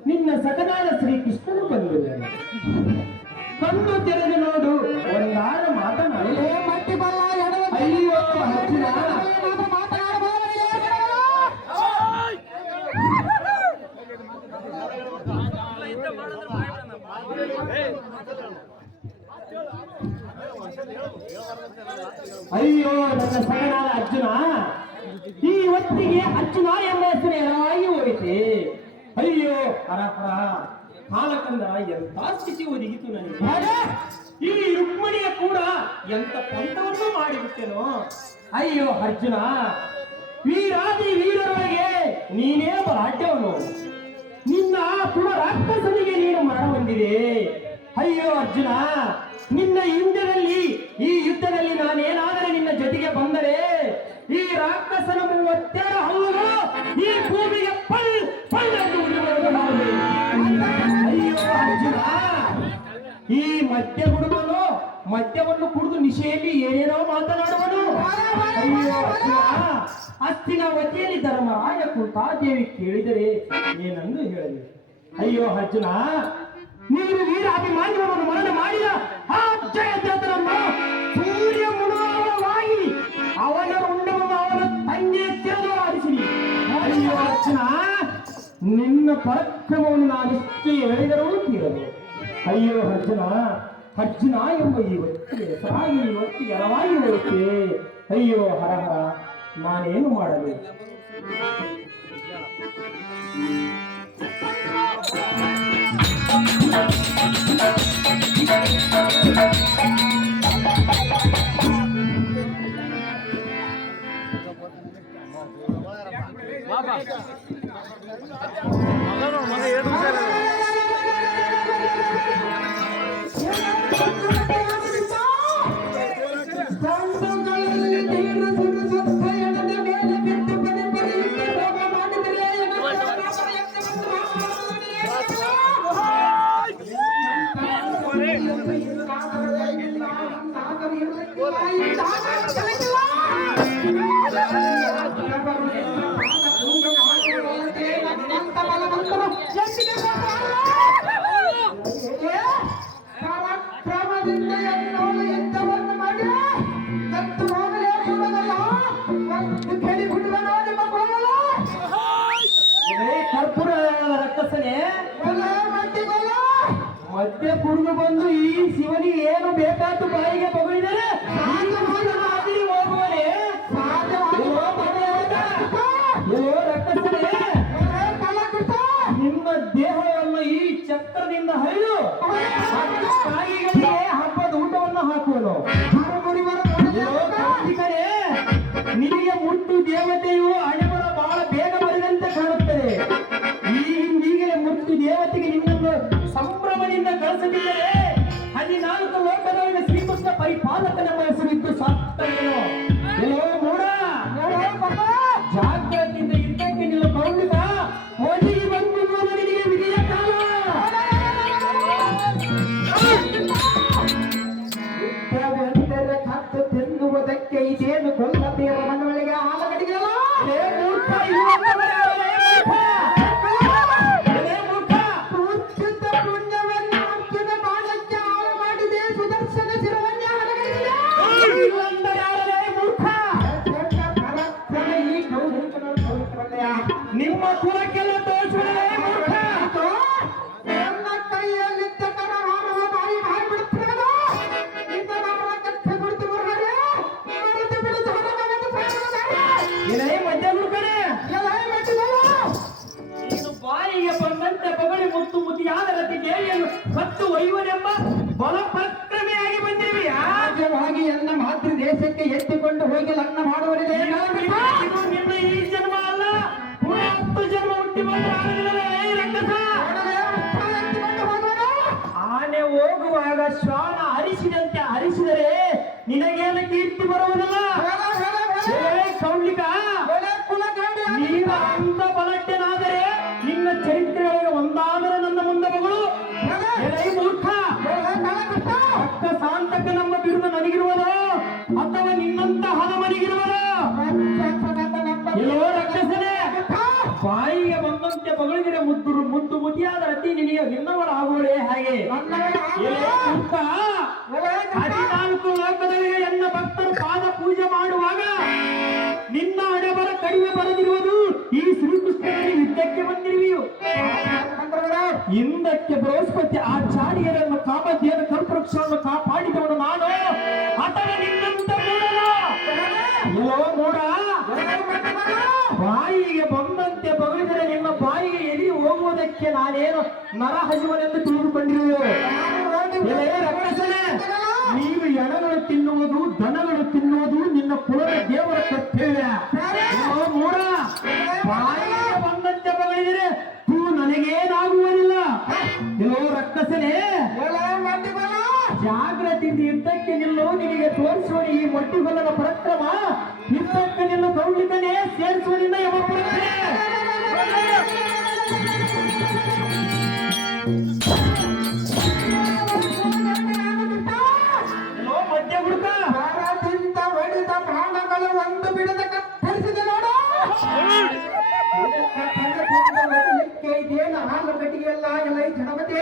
ನಿನ್ನ ಸಖನಾದ ಶ್ರೀಕೃಷ್ಣನು ಬಂದಿದ್ದಾನೆ. ಕಣ್ಣು ತೆರೆದು ನೋಡು, ಒಂದಾರ ಮಾತನಾಡಲೇ ಮಟ್ಟಿ ಬಲ್ಲ ಅಯ್ಯೋ ಅರ್ಜುನ, ಅಯ್ಯೋ ನನ್ನ ಸಖನಾದ ಅರ್ಜುನ, ಈ ಹೊತ್ತಿಗೆ ಅರ್ಜುನ ಎಂಬ ಹೆಸರು ಎಲ್ಲಾಗಿ ಹೋಯಿತೆ. ಅಯ್ಯೋ ಹರಹರ ಕಾಲಕಂದರ ಎಂತ ಸ್ಥಿತಿ ಒದಗಿತು ನನಗೆ. ಈ ರುಕ್ಮಿಣಿಯ ಕೂಡ ಎಂತ ಪಂಥವನ್ನು ಮಾಡಿಬಿಟ್ಟೆನೋ. ಅಯ್ಯೋ ಅರ್ಜುನ, ವೀರಾದಿ ವೀರರೊಳಗೆ ನೀನೇ ಬಲಾಢ್ಯವನು. ನಿನ್ನ ಪುರ ರಾಕ್ಷಸನಿಗೆ ನೀನು ಮರಣ ಹೊಂದಿದೆ. ಅಯ್ಯೋ ಅರ್ಜುನ, ನಿನ್ನ ಯುದ್ಧದಲ್ಲಿ ಈ ಯುದ್ಧದಲ್ಲಿ ನಾನೇನಾದರೆ ನಿನ್ನ ಜೊತೆಗೆ ಬಂದರೆ ಈ ರಾಕ್ಷಸನ 32 ಹಲ್ಲುಗಳು ಈ ಭೂಮಿಗೆ ಪಲ್ಲೆಂದು ಉಳಿಯುವುದು ನಾವು. ಅಯ್ಯೋ ಅರ್ಜುನ, ಈ ಮದ್ಯವನ್ನು ಕುಡಿದು ನಿಶೆಯಲ್ಲಿ ಏನೇನೋ ಮಾತನಾಡುವನು. ಅಯ್ಯೋ ಅರ್ಜುನ, ಹಸ್ತಿನಾವತಿಯಲ್ಲಿ ಧರ್ಮರಾಯ ಕುಂತಾದೇವಿ ಕೇಳಿದರೆ ಏನಂದು ಹೇಳಲಿ. ಅಯ್ಯೋ ಅರ್ಜುನ, ನೀನು ವೀರಾಭಿಮಾನ್ಯವನ್ನು ಮರಣ ಮಾಡಿದ ಆ ಜಯದ್ರಥನನ್ನು ಸೂರ್ಯ ಮುಳುಗುವವಾಗಿ ಅವನ ರುಂಡವನ್ನು ಅವನ ತಂದೆ ತೆರೆದು ಆಡಿಸಿರಿ. ಅಯ್ಯೋ ಅರ್ಜುನ, ನಿನ್ನ ಪರಾಕ್ರಮವನ್ನು ನಾನೆಷ್ಟೇ ಹೇಳಿದರೂ ತೀರದು. ಅಯ್ಯೋ ಅರ್ಜುನ, ಅರ್ಜುನ ಎಂಬ ಈ ವ್ಯಕ್ತಿಗೆ ಹೆಸರಾಗಿ ಈ ವ್ಯಕ್ತಿಗೆ ಎರವಾಗಿ ಹೋಗುತ್ತೆ. ಅಯ್ಯೋ ಹರಹರ, ನಾನೇನು ಮಾಡಬೇಕು? ಮಗ ಏನು ಕರ್ಪೂರ ರಕ್ಕಸನೆ ಮಧ್ಯ ಕುಡಿದು ಬಂದು ಈ ಶಿವನಿಗೆ ಏನು ಬೇಕಾದ್ದು ಬಾಯಿಗೆ ಬಗಳಿದರೆ ಹೋಗುವನೆ. ರಕ್ಕಸನೆ, ನಿಮ್ಮ ದೇಹವನ್ನು ಈ ಚಕ್ರದಿಂದ ಹರಿದು ಕಾಯಿಗಳಿಗೆ ಹಬ್ಬದ ಊಟವನ್ನು ಹಾಕುವನು. ನಿನಗೆ ಮುಟ್ಟು ದೇವತೆಯು ಹಣೆಬರ ಬಹಳ ಬೇಗ ಬರೆದಂತೆ ಕಾಣುತ್ತದೆ. ಈಗಲೇ ಮುಟ್ಟು ದೇವತೆಗೆ ನಿನ್ನನ್ನು ಸಂಭ್ರಮದಿಂದ ಕಳಿಸುತ್ತಿದ್ದರೆ 14 ಲೋಕದೊಳಗೆ ಶ್ರೀಕೃಷ್ಣ ಪರಿಪಾಲಕನೆಂಬ ಹೆಸರಿದ್ದು ಸಾಕ್ತೇನೋ. ಮೂಡ, ಜಾಗ್ರತೆಯಿಂದ ಯುದ್ಧಕ್ಕೆ ನಿಲ್ಲ ಪೌಂಡಿಕ ಒಲಿಗೆ ಬಂದು ನಿನಗೆ ವಿಧಿಯ ಕಾಲ. ಯುದ್ಧವೆಂದರೆ ಕತ್ತು ತಿನ್ನುವುದಕ್ಕೆ ಇದೇನು ಕೊಲ್ಲದೇವ ಮನವಳಿಗೆ ಆಲಗಡಿಗೆ ನಿಮ್ಮ ಕುಲಕ್ಕೆಲ್ಲ ತೋರಿಸುವುದೇ ಮೂರ್ಖ. ನನ್ನ ಕೈಯಲ್ಲಿದ್ದ ಕರವಾರವ ಬಾಯಿ ಮಾಡಿಬಿಡುತ್ತಿರುವುದು ನೀನು ಬಾಯಿಗೆ ಬಂದಂತೆ ಬಗಳಿ ಮುತ್ತು ಮುತಿಯಾದ ರತಿ ಕೇಳಿಯನ್ನು ಮತ್ತು ಒಯ್ಯುವನೆಂಬ ಬಲ ಪರಾಕ್ರಮಿಯಾಗಿ ಬಂದಿರುವಿ. ಹಾಗೆ ಎನ್ನ ಮಾತೃ ದೇಶಕ್ಕೆ ಎತ್ತಿಕೊಂಡು ಹೋಗಿ ಲಗ್ನ ಮಾಡುವರಿದೆ. ಇದು ನಿನ್ನ ಈ ಜನ್ಮ ಅಲ್ಲ, 10 ಜನ್ಮ ಹುಟ್ಟಿ ಬಂದ ಆನೆ ಹೋಗುವಾಗ ಶ್ವಾನ ಹರಿಸಿದಂತೆ ಹರಿಸಿದರೆ ನಿನಗೇನು ಕೀರ್ತಿ ಬರುವುದಿಲ್ಲ. ಕೌಲಿಕ, ನೀನು ಅಂದ ಬಲಟ್ಟೆನಾದರೆ ನಿನ್ನ ಚರಿತ್ರೆಯೊಳಗೆ ಒಂದಾದರೆ ನನ್ನ ಮುಂದೆ ಮಗಳು ಮೂರ್ಖ. ಅಕ್ಕ ಸಾಂತಕ ನಮ್ಮ ಬಿರುದು ನನಗಿರುವುದು ಅಥವಾ ನಿನ್ನಂತ ಹಣಮನಿಗಿರುವುದು? ಎಲ್ಲೋ ರಕ್ಷಸನೆ, ಬಾಯಿಗೆ ಬಂದಂತೆ ಮಗಳಿಗೆರೆ ಮುದ್ದು ಮುದಿಯಾದ ರತಿ ನಿನಗೆ ನಿನ್ನವಳಾಗುವಳೆ. ಹಾಗೆ 14 ಲೋಕದಲ್ಲಿ ಎನ್ನ ಭಕ್ತರು ಪಾದ ಪೂಜೆ ಮಾಡುವಾಗ ನಿನ್ನ ಹಣೆಬರ ಕಡಿಮೆ ಬರೆದಿರುವುದು ಈ ಶ್ರೀಕೃಷ್ಣನಿಗೆ ಯುದ್ಧಕ್ಕೆ ಬಂದಿರುವಿಯು. ಹಿಂದಕ್ಕೆ ಬೃಹಸ್ಪತಿ ಆ ಚಾಡಿಯರನ್ನು ಕಾಮಧೇನು ಕಲ್ಪವೃಕ್ಷವನ್ನು ಕಾಪಾಡಿದವನು ನಾನು ಅಥವಾ ನಿನ್ನಂತ ಮೂಡ. ಬಾಯಿಗೆ ಬಂದಂತೆ ಬಗಳಿದರೆ ನಿಮ್ಮ ಬಾಯಿಗೆ ಎಲ್ಲಿ ಹೋಗುವುದಕ್ಕೆ ನಾನೇನು ನರಹಜುವನೆಂದು ತಿಳಿದುಕೊಂಡಿರುವೆ. ರಕ್ಕಸನೆ, ನೀನು ಎಣಗಳು ತಿನ್ನುವುದು ದನಗಳು ತಿನ್ನುವುದು ನಿನ್ನ ಕುಲದ ದೇವರ ಕರ್ತವ್ಯ. ಮೂಡ, ಬಾಯಿಗೆ ಬಂದಂತೆ ಬಗಳಿದರೆ ನನಗೇನಾಗುವುದಿಲ್ಲ. ರಕ್ಕಸನೆ, ಜಾಗ್ರತೆ ಯುದ್ಧಕ್ಕೆ ನಿಲ್ಲು, ನಿನಗೆ ತೋರಿಸುವ ಈ ಮೊಟ್ಟಿಗೊಲ್ಲದ ಪರಾಕ್ರಮ, ಯುದ್ಧಕ್ಕೆ ನಿಲ್ಲು ಗೌಂಡಿಕನೇ, ಸೇರಿಸುವುದಿಲ್ಲ ಎಂಬ ಪರಾಕ್ರಮ. ಮಧ್ಯ ಹುಡುಕ ಭಾರದಿಂದ ಹೊಡೆದ ಪ್ರಾಣಗಳು ಒಂದು ಬಿಡದ ಕತ್ತರಿಸಿದೆ ನೋಡು. ಇದೇನು ಹಾಲು ಕಟ್ಟಿಗೆ ಎಲ್ಲ ಎಲ್ಲ ಈ ಜನಪತಿ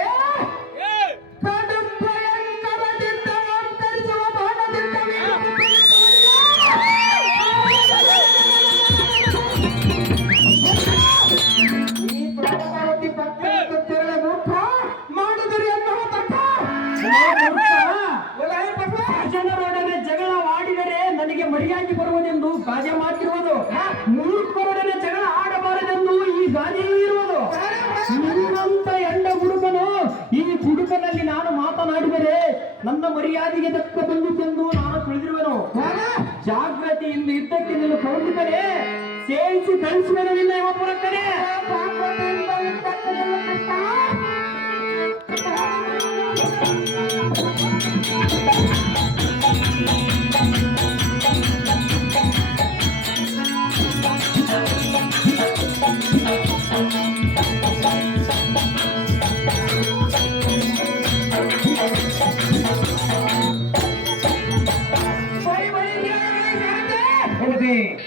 ಕಡು ಭಯಂಕರದಿಂದ ಓಂಕರಿಸುವ ಬಾಣದಿಂದ ಈ ಪ್ರಾಣಪಾವತಿ ಪಕ್ಕ ತೆರಳ ಮೂರ್ಖ ಮಾಡಿದರೆ ಎನ್ನುವ ತಕ್ಕ ಜನರೊಡನೆ ಜಗಳ ಆಡಿದರೆ ನನಗೆ ಮಡಿಯಾಗಿ ಬರುವುದೆಂದು ಗಾದೆ ಮಾತಿರುವುದು. ಮೂರ್ಖರೊಡನೆ ಜಗಳ ಆಡಬಾರದೆಂದು ಈ ಗಾದೆ ಇರುವುದು. ನಿನ್ನಂತ ಎಂಡ ಹುಡುಗನು ಈ ಹುಡುಗನಲ್ಲಿ ನಾನು ಮಾತನಾಡಿದರೆ ನನ್ನ ಮರ್ಯಾದೆಗೆ ದಕ್ಕ ಬಂದಿತೆಂದು ನಾನು ತಿಳಿದಿರುವೆನು. ಜಾಗ್ರತೆಯಿಂದ ಯುದ್ಧಕ್ಕೆ ನಿಲ್ಲು ಕೊಂಡಿದ್ದರೆ ಸೇರಿಸಿ ಕಳಿಸುವೆನು ನಿನ್ನ ಯುವಪುರಕ್ಕನೆ.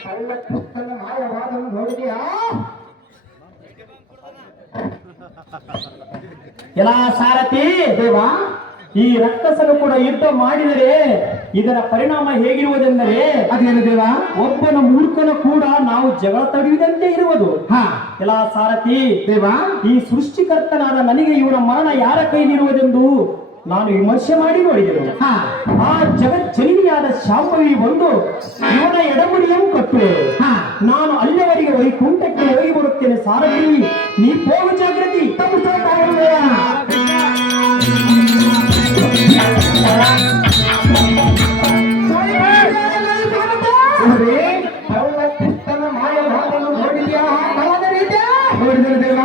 ಕಳ್ಳಕೃಷ್ಣನ ಮಾಯವಾದವನ್ನು ನೋಡಿದೆಯಾ? ಎಲ್ಲ ಸಾರಥಿ ದೇವ, ಈ ರಕ್ಕಸನು ಕೂಡ ಯುದ್ಧ ಮಾಡಿದರೆ ಇದರ ಪರಿಣಾಮ ಹೇಗಿರುವುದೆಂದರೆ, ಅದೇನು ದೇವ, ಒಬ್ಬನ ಮೂರ್ಖನ ಕೂಡ ನಾವು ಜಗಳ ತಡೆಯುವುದಂತೆ ಇರುವುದು. ಎಲ್ಲ ಸಾರಥಿ ದೇವ, ಈ ಸೃಷ್ಟಿಕರ್ತನಾದ ನನಗೆ ಇವನ ಮರಣ ಯಾರ ಕೈಲಿರುವುದೆಂದು ನಾನು ವಿಮರ್ಶೆ ಮಾಡಿ ನೋಡಿದೆನು. ಆ ಜಗಜ್ಜನಿಯಾದ ಶಾಂಭವಿ ಬಂದು ಇವನ ಎಡಮುಡಿಯನ್ನು ಕಟ್ಟುವರು. ನಾನು ಅಲ್ಲಿಯವರೆಗೆ ವೈಕುಂಠಕ್ಕೆ ಹೋಗಿ ಬರುತ್ತೇನೆ. ಸಾರಥಿ, ನೀ ಹೋಗು, ಜಾಗೃತಿ. ಕೃಷ್ಣನ ಮಾಯವಾದನ್ನು ನೋಡಿದ್ಯಾ? ನೋಡಿದರು ದೇವ.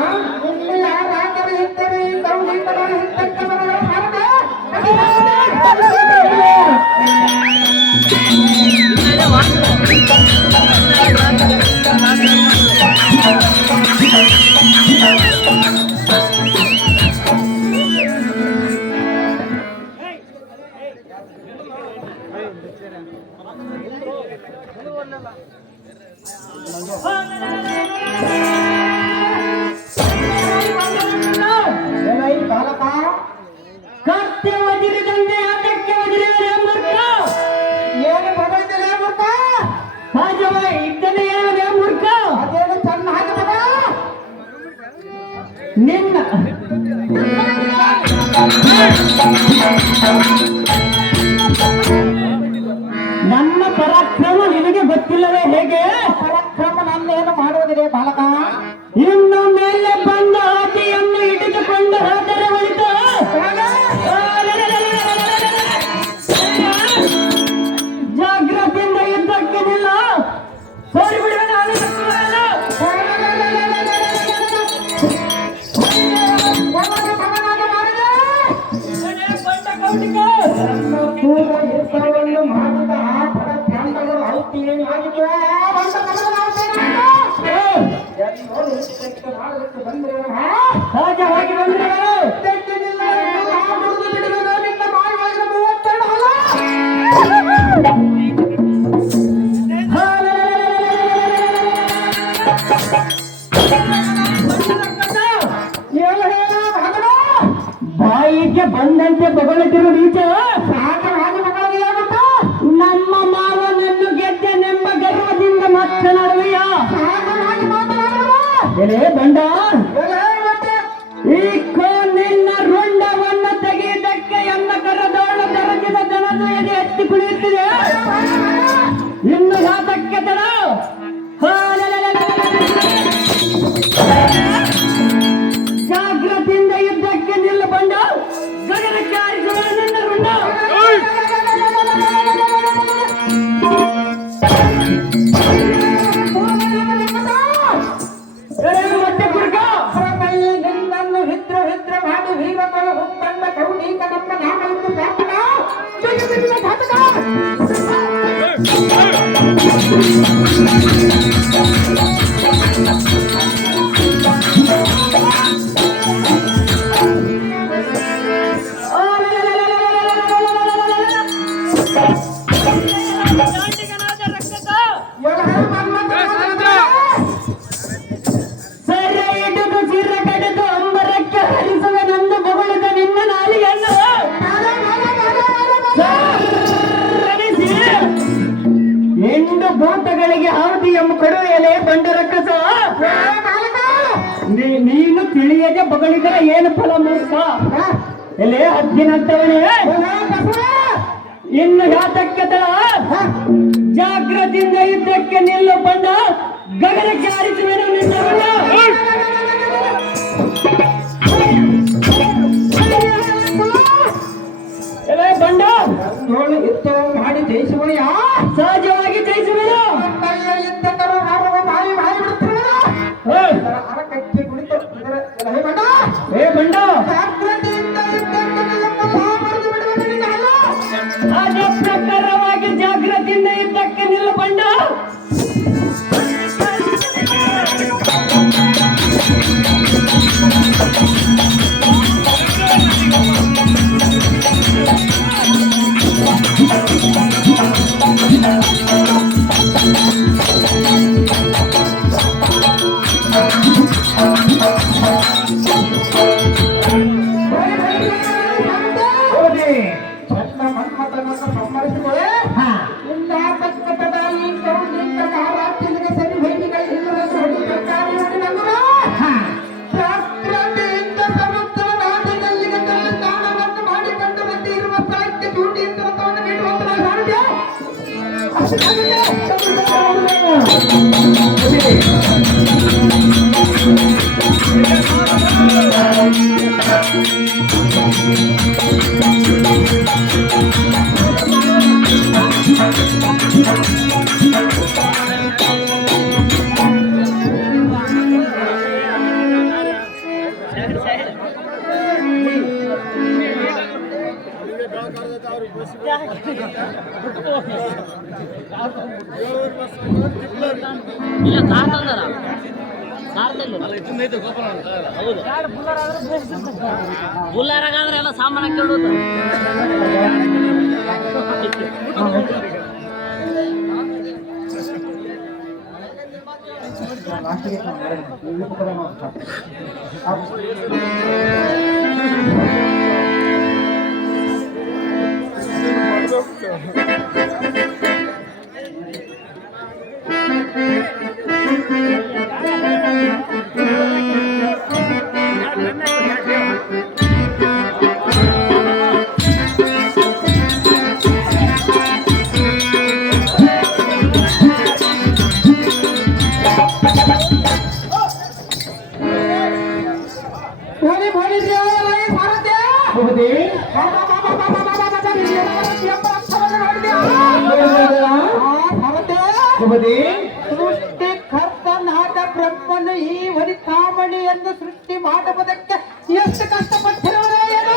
ಕತ್ತೆ ಒದಿರಿದಂತೆ ಅದಕ್ಕೆ ಒದಿರಿದರೆ ಮೂರ್ಖ. ಏನು ಬದಲಿದರೆ ಮೂರ್ಖ? ಸಹಜವ ಇದ್ದನೇ ಹೇಳುವುದೇ ಮೂರ್ಖ. ಅದೇನು ಚೆನ್ನಾಗಿ ಬದ ನಿನ್ನ ನನ್ನ ಪರಾಕ್ರಮ ನಿನಗೆ ಗೊತ್ತಿಲ್ಲವೇ? ಹೇಗೆ ಪರಾಕ್ರಮ ನನ್ನೇನು ಮಾಡುವುದಿದೆ ಬಾಲಕ? ಇನ್ನು ಮೇಲೆ ಬಂದ ಆಕೆಯನ್ನು ಹಿಡಿದುಕೊಂಡು ಹೋದರೆ ಒಳಿತು. ಜಾಗ್ರತೆಯಿಂದ ಯುದ್ಧಕ್ಕೆ ನಿಲ್ಲ. ಸೋರಿ ಬಿಡುವೆ, ನಾನು ಯುದ್ಧವನ್ನು ಮಾಡಿದ ಆ ಪರಾಕ್ರಮಗಳು ಐತಿಹ್ಯ ಆಗಿವೆ. ಸಹಜವಾಗಿ ಬಂದ್ರೆ ಬಾಯಿಗೆ ಬಂದಂತೆ ಬಗಳಿಟ್ಟಿರು ನೀಚ. ನಮ್ಮ ಮಾವನನ್ನು ಗೆದ್ದೆನೆಂಬ ಗರ್ವದಿಂದ ಮಾತನಾಡುವೆಯ? ಬಂಡ, ಈ ನಿನ್ನ ರುಂಡವನ್ನು ತೆಗೆಯುವುದಕ್ಕೆ ಎನ್ನ ಕರದೋಳ ದರಗಿದ ಜನದು ಎದೆ ಎತ್ತಿ ಕುಳಿಯುತ್ತಿದೆ. ಇನ್ನು ಯಾತಕ್ಕೆ ತಡ? ಜಾಗ್ರತೆಯಿಂದ ಯುದ್ಧಕ್ಕೆ ನಿಲ್ಲು ಬಂಡ. ಗಗನಕ್ಕೆ ಆರಿಸುವ ನಿನ್ನ ರುಂಡ. ಭೂತಗಳಿಗೆ ಹಾವತಿ ಎಂಬ ಕಡು ಎಲೆ ಬಂಡ ರಕ್ಕಸ ನೀನು ತಿಳಿಯದೆ ಬಗಳಿದರೆ ಏನು ಫಲ ಮೂರ್ಖ ಎಲೆ ಹದ್ದಿನಂತವನೇ ಇನ್ನು ಯಾತಕ್ಕೆ ತಳ ಜಾಗ್ರತೆಯಿಂದ ಇದ್ದಕ್ಕೆ ನಿಲ್ಲು ಬಂಡ ಗಗನಕ್ಕೆ ಹಾರಿಸುವೆನು ನಿನ್ನ ಎಲೆ ಬಂಡ ಯುದ್ಧ ಮಾಡಿ ಜಯಿಸುವಯ್ಯ ಸಹಜವಾಗಿ ಜಯಿಸುವೆನು ಏ ಬಂಡ ಅದೇ ಪ್ರಕಾರವಾಗಿ ಜಾಗ್ರತೆಯಿಂದ ಇದ್ದಕ್ಕೆ ನಿಲ್ಲು ಬಂಡ ಬುಲ್ಲಾರಾಗಾದ್ರೆ ಎಲ್ಲ ಸಾಮಾನ ಕೇಳೋದು ಸೃಷ್ಟಿಕರ್ತನಾದ ಬ್ರಹ್ಮನು ಈ ವನಿತಾಮಣಿಯನ್ನು ಸೃಷ್ಟಿ ಮಾಡುವುದಕ್ಕೆ ಎಷ್ಟು ಕಷ್ಟಪಟ್ಟಿರುವುದೇನು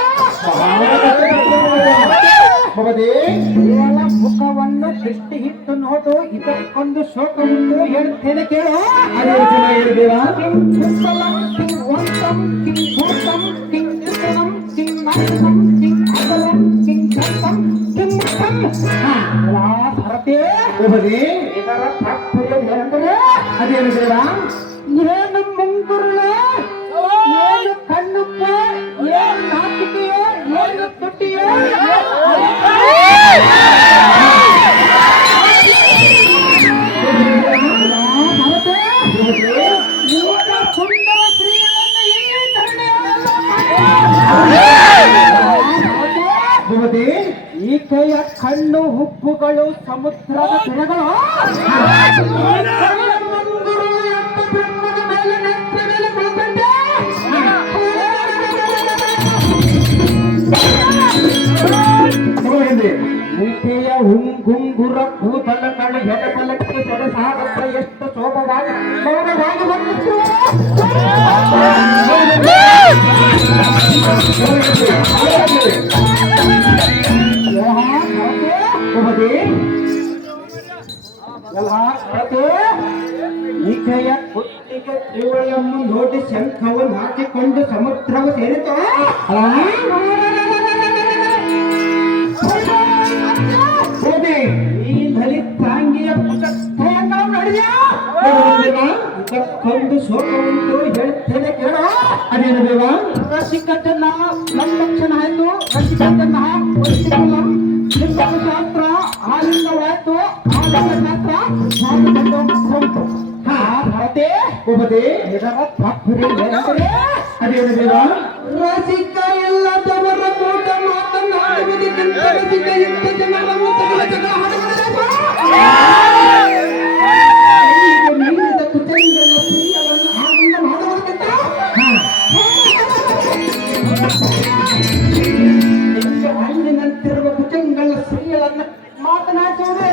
ಮುಖವನ್ನು ದೃಷ್ಟಿ ಇಟ್ಟು ನೋಡು ಇದಕ್ಕೊಂದು ಶೋಕ ಉಂಟು ಹೇಳ್ತೇನೆ ಕೇಳು ಏನು ಮುಂಗುರುಳು ಏನು ಕಣ್ಣುಪ್ಪ ಏನು ನಾಚಿಕೆಯೋ ಏನು ತುಟಿಯೋ ಸುಂದರ ಸ್ತ್ರೀಯನ್ನು ಈಕೆಯ ಕಣ್ಣು ಹುಬ್ಬುಗಳು ಸಮುದ್ರದ ತೆರೆಗಳು ಈಕೆಯ ಗುಂಗುರ ಕೂದಲಗಳು ಎಡಬಲಕ್ಕೆ ಸೆರೆಸಾಗುತ್ತ ಎಷ್ಟು ಶೋಭವಾಗಿ ಮೌನವಾಗಿ ಈಕೆಯ ಕುತ್ತಿಗೆ ತ್ರಿವಳಿಯನ್ನು ನೋಡಿ ಶಂಖವನ್ನು ಹಾಕಿಕೊಂಡು ಸಮುದ್ರವು ಸೇರಿತು. ಈ ಲಲಿತಾಂಗಿಯ ಇದಕ್ಕೊಂದು ಶೋಕ ಉಂಟು, ಹೇಳ್ತೇನೆ ಕೇಳ. ಅದೇನು ದೇವ? ರಸಿಕತನ ಲಕ್ಷಣ ಆಯ್ತು, ರಸಿಕತನ ಶಾಸ್ತ್ರ ಆಲಿಂಗವಾಯ್ತು, ಆಲಿಂಗ ಶಾಸ್ತ್ರ ಭಾರತೆ ಒಬ್ಬದೇ ಅದೇನು ದೇವ? ರಸಿಕ ಇಲ್ಲದವರ ಕೂಟ ಮಾತನಾಡುವುದಕ್ಕಿಂತ ರಸಿಕ ಇದ್ದ ಜನರ ಮೂಟಗಳ ಜನ ಮೀರಿದ ಕುಟುಂಬದ ಪ್ರಿಯವನ್ನು ಆನಂದ ಮಾಡುವುದಕ್ಕಿಂತ ಅಂದಿನಂತಿರುವ ಕುಟುಂಬಗಳ ಸ್ತ್ರೀಗಳನ್ನು ಮಾತನಾಡುವುದು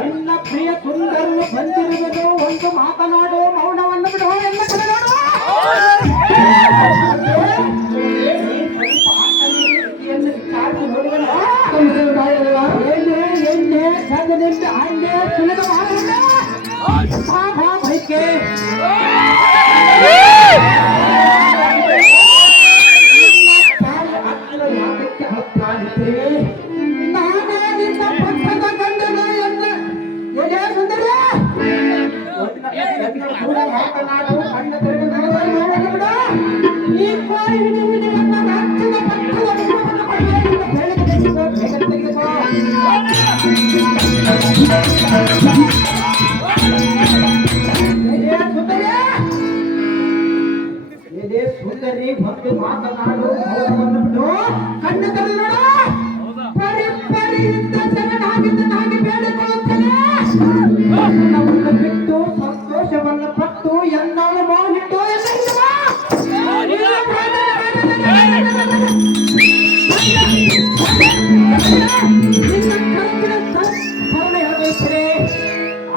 ನಿನ್ನ ಪ್ರಿಯ ಸುಂದರನು ಬಂದಿರುವುದು ಒಂದು ಮಾತನಾಡು, ಮೌನವನ್ನು ಬಿಡು ಎಲ್ಲ ಎಣ್ಣೆ ಗಂಧನಿಂದ ಹಂಗೆ ಸುಲಿದ ಬೈಕೆ ಮಾತನಾಡು ಕಣ್ಣ ಈ ರಾಜ್ಯದ ಸುಂದರಿ ಬಂದು ಮಾತನಾಡು ಬಿಡು ಕಣ್ಣು ತೆರೆದು ಪರಿ ಪರಿಯಿಂದ ಜಗನಾಗಿದ್ದನಾಗಿ ಬೇಡಿಕೊಳ್ಳುತ್ತೇನೆ. ನಮ್ಮನ್ನು ಬಿಟ್ಟು ಸಂತೋಷವನ್ನು ಪಟ್ಟು ಎನ್ನನ್ನು ಮೌನಿಟ್ಟು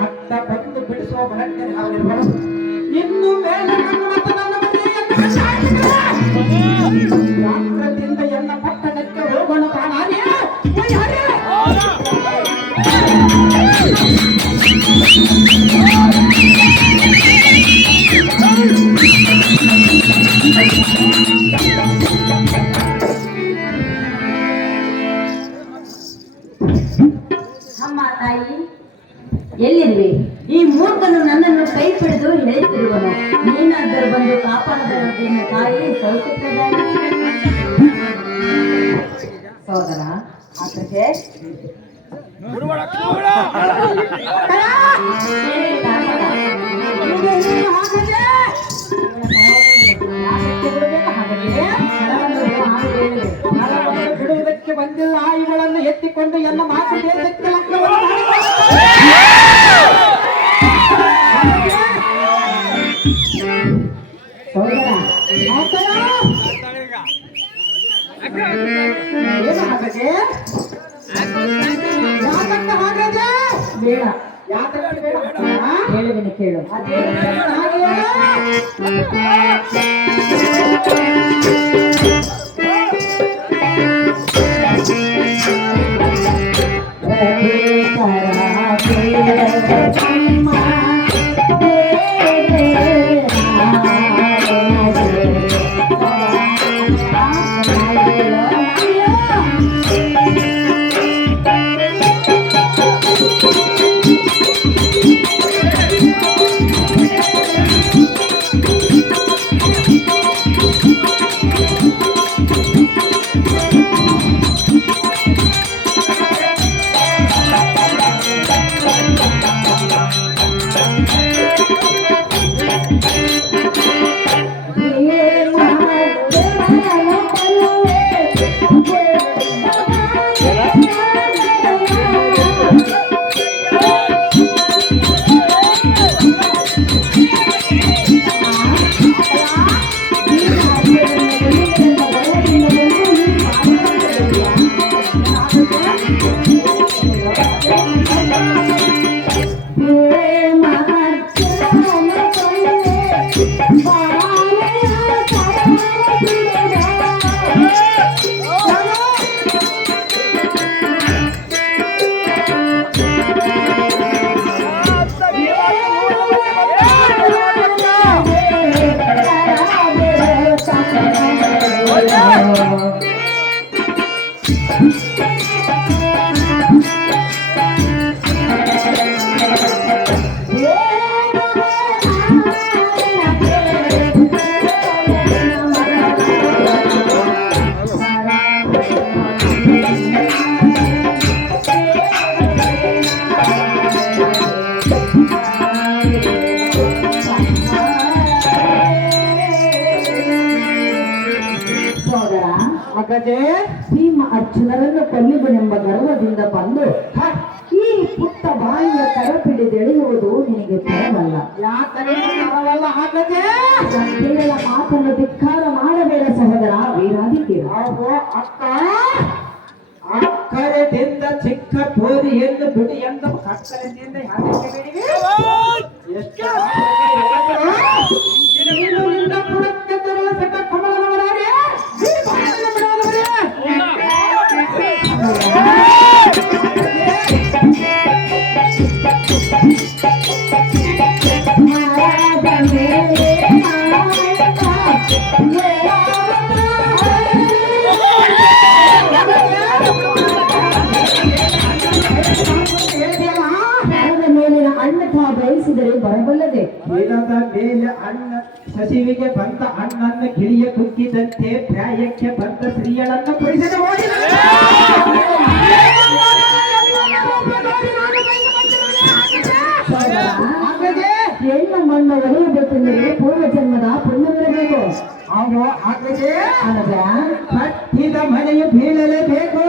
ಅತ್ತ ಬಂದು ಬಿಡಿಸುವ ಬರಕ್ಕೆ ಇನ್ನು ಮೇಲೆ ರಾತ್ರದಿಂದ ಎಲ್ಲ ಪಟ್ಟಣಕ್ಕೆ ಹೋಗೋಣ ಕಾಣಾನೇ ಅಮ್ಮ ತಾಯಿ ಎಲ್ಲಿರುವೆ? ಈ ಮೂರ್ಖನು ನನ್ನನ್ನು ಕೈ ಹಿಡಿದು ಹೇಳ್ತಿರುವನು. ನೀನಾದರೂ ಬಂದು ಕಾಪಾಡದನ್ನು ತಾಯಿ ಸೌಖ್ಯಪ್ರದಾಯ ಸೋದರ ಆತಗೆ ಬಿಡುವುದಕ್ಕೆ ಬಂದಿಲ್ಲ. ಇವುಗಳನ್ನು ಎತ್ತಿಕೊಂಡು ಎಲ್ಲ ಮಾತು ದೇಶಕ್ಕೆ ಬೇಡ ಯಾತಕ್ಕೆ ಬೇಡ ಹೇಳುವಿನ ಕೇಳು. ಅದೇ ಸೋದರ ಅಗಜೆ ಭೀಮ ಅರ್ಜುನರನ್ನು ಕೊಲ್ಲಿಬನೆಂಬ ಗರ್ವದಿಂದ ಬಂದು ಈ ಪುಟ್ಟ ಬಾಯಿಯ ಕರಪಿಡಿದೆಳೆಯುವುದು ನಿನಗೆ ತರವಲ್ಲ. ಯಾಕಂದ್ರೆ ಬರವಲ್ಲ ಅಗಜೆ ಕೇವಲ ಮಾತನ್ನು ಧಿಕ್ಕಾರ ಮಾಡಬೇಡ ಸಹೋದರ ವೀರಾದಿತ್ಯ. ಅವು ಅಕ್ಕ ಅಕ್ಕರೆದಿಂದ ಚಿಕ್ಕ ಬೋರಿಯನ್ನು ಬಿಡಿ ಎಂದು ಕತ್ತಲೆಯಿಂದ ಯಾಕೆ ಬಿಡಿವೆ? ಎಷ್ಟು ನೀನು ನಿನ್ನ ಪುರಕ್ಕೆ ತರುವ ಸಕ ಕಮಲನವರಾರೆ ಈ ಬಾಯನ್ನು ಬಿಡೋದವರೇ ಮರದ ಮೇಲಿನ ಅಣ್ಣಕ ಬಯಸಿದರೆ ಬರಬಲ್ಲದೆ. ಗಿಡದ ಮೇಲೆ ಅಣ್ಣ ಸಸಿವಿಗೆ ಬಂದ ಅಣ್ಣನ ಗಿಳಿಯ ಕುಗ್ಗಿದಂತೆ ಪ್ರಾಯಕ್ಕೆ ಬಂದ ಸ್ತ್ರೀಯಳನ್ನು ಕುರಿಸದೆ ಹೆಣ್ಣು ಮಣ್ಣು ಒಡೆಯಬೇಕೆಂದರೆ ಪೂರ್ವ ಜನ್ಮದ ಪುಣ್ಯವಿರಬೇಕು. ಅವು ಹಾಗೆ ಅನಗ ಕಟ್ಟಿದ ಮನೆಯು ಬೀಳಲೇಬೇಕು,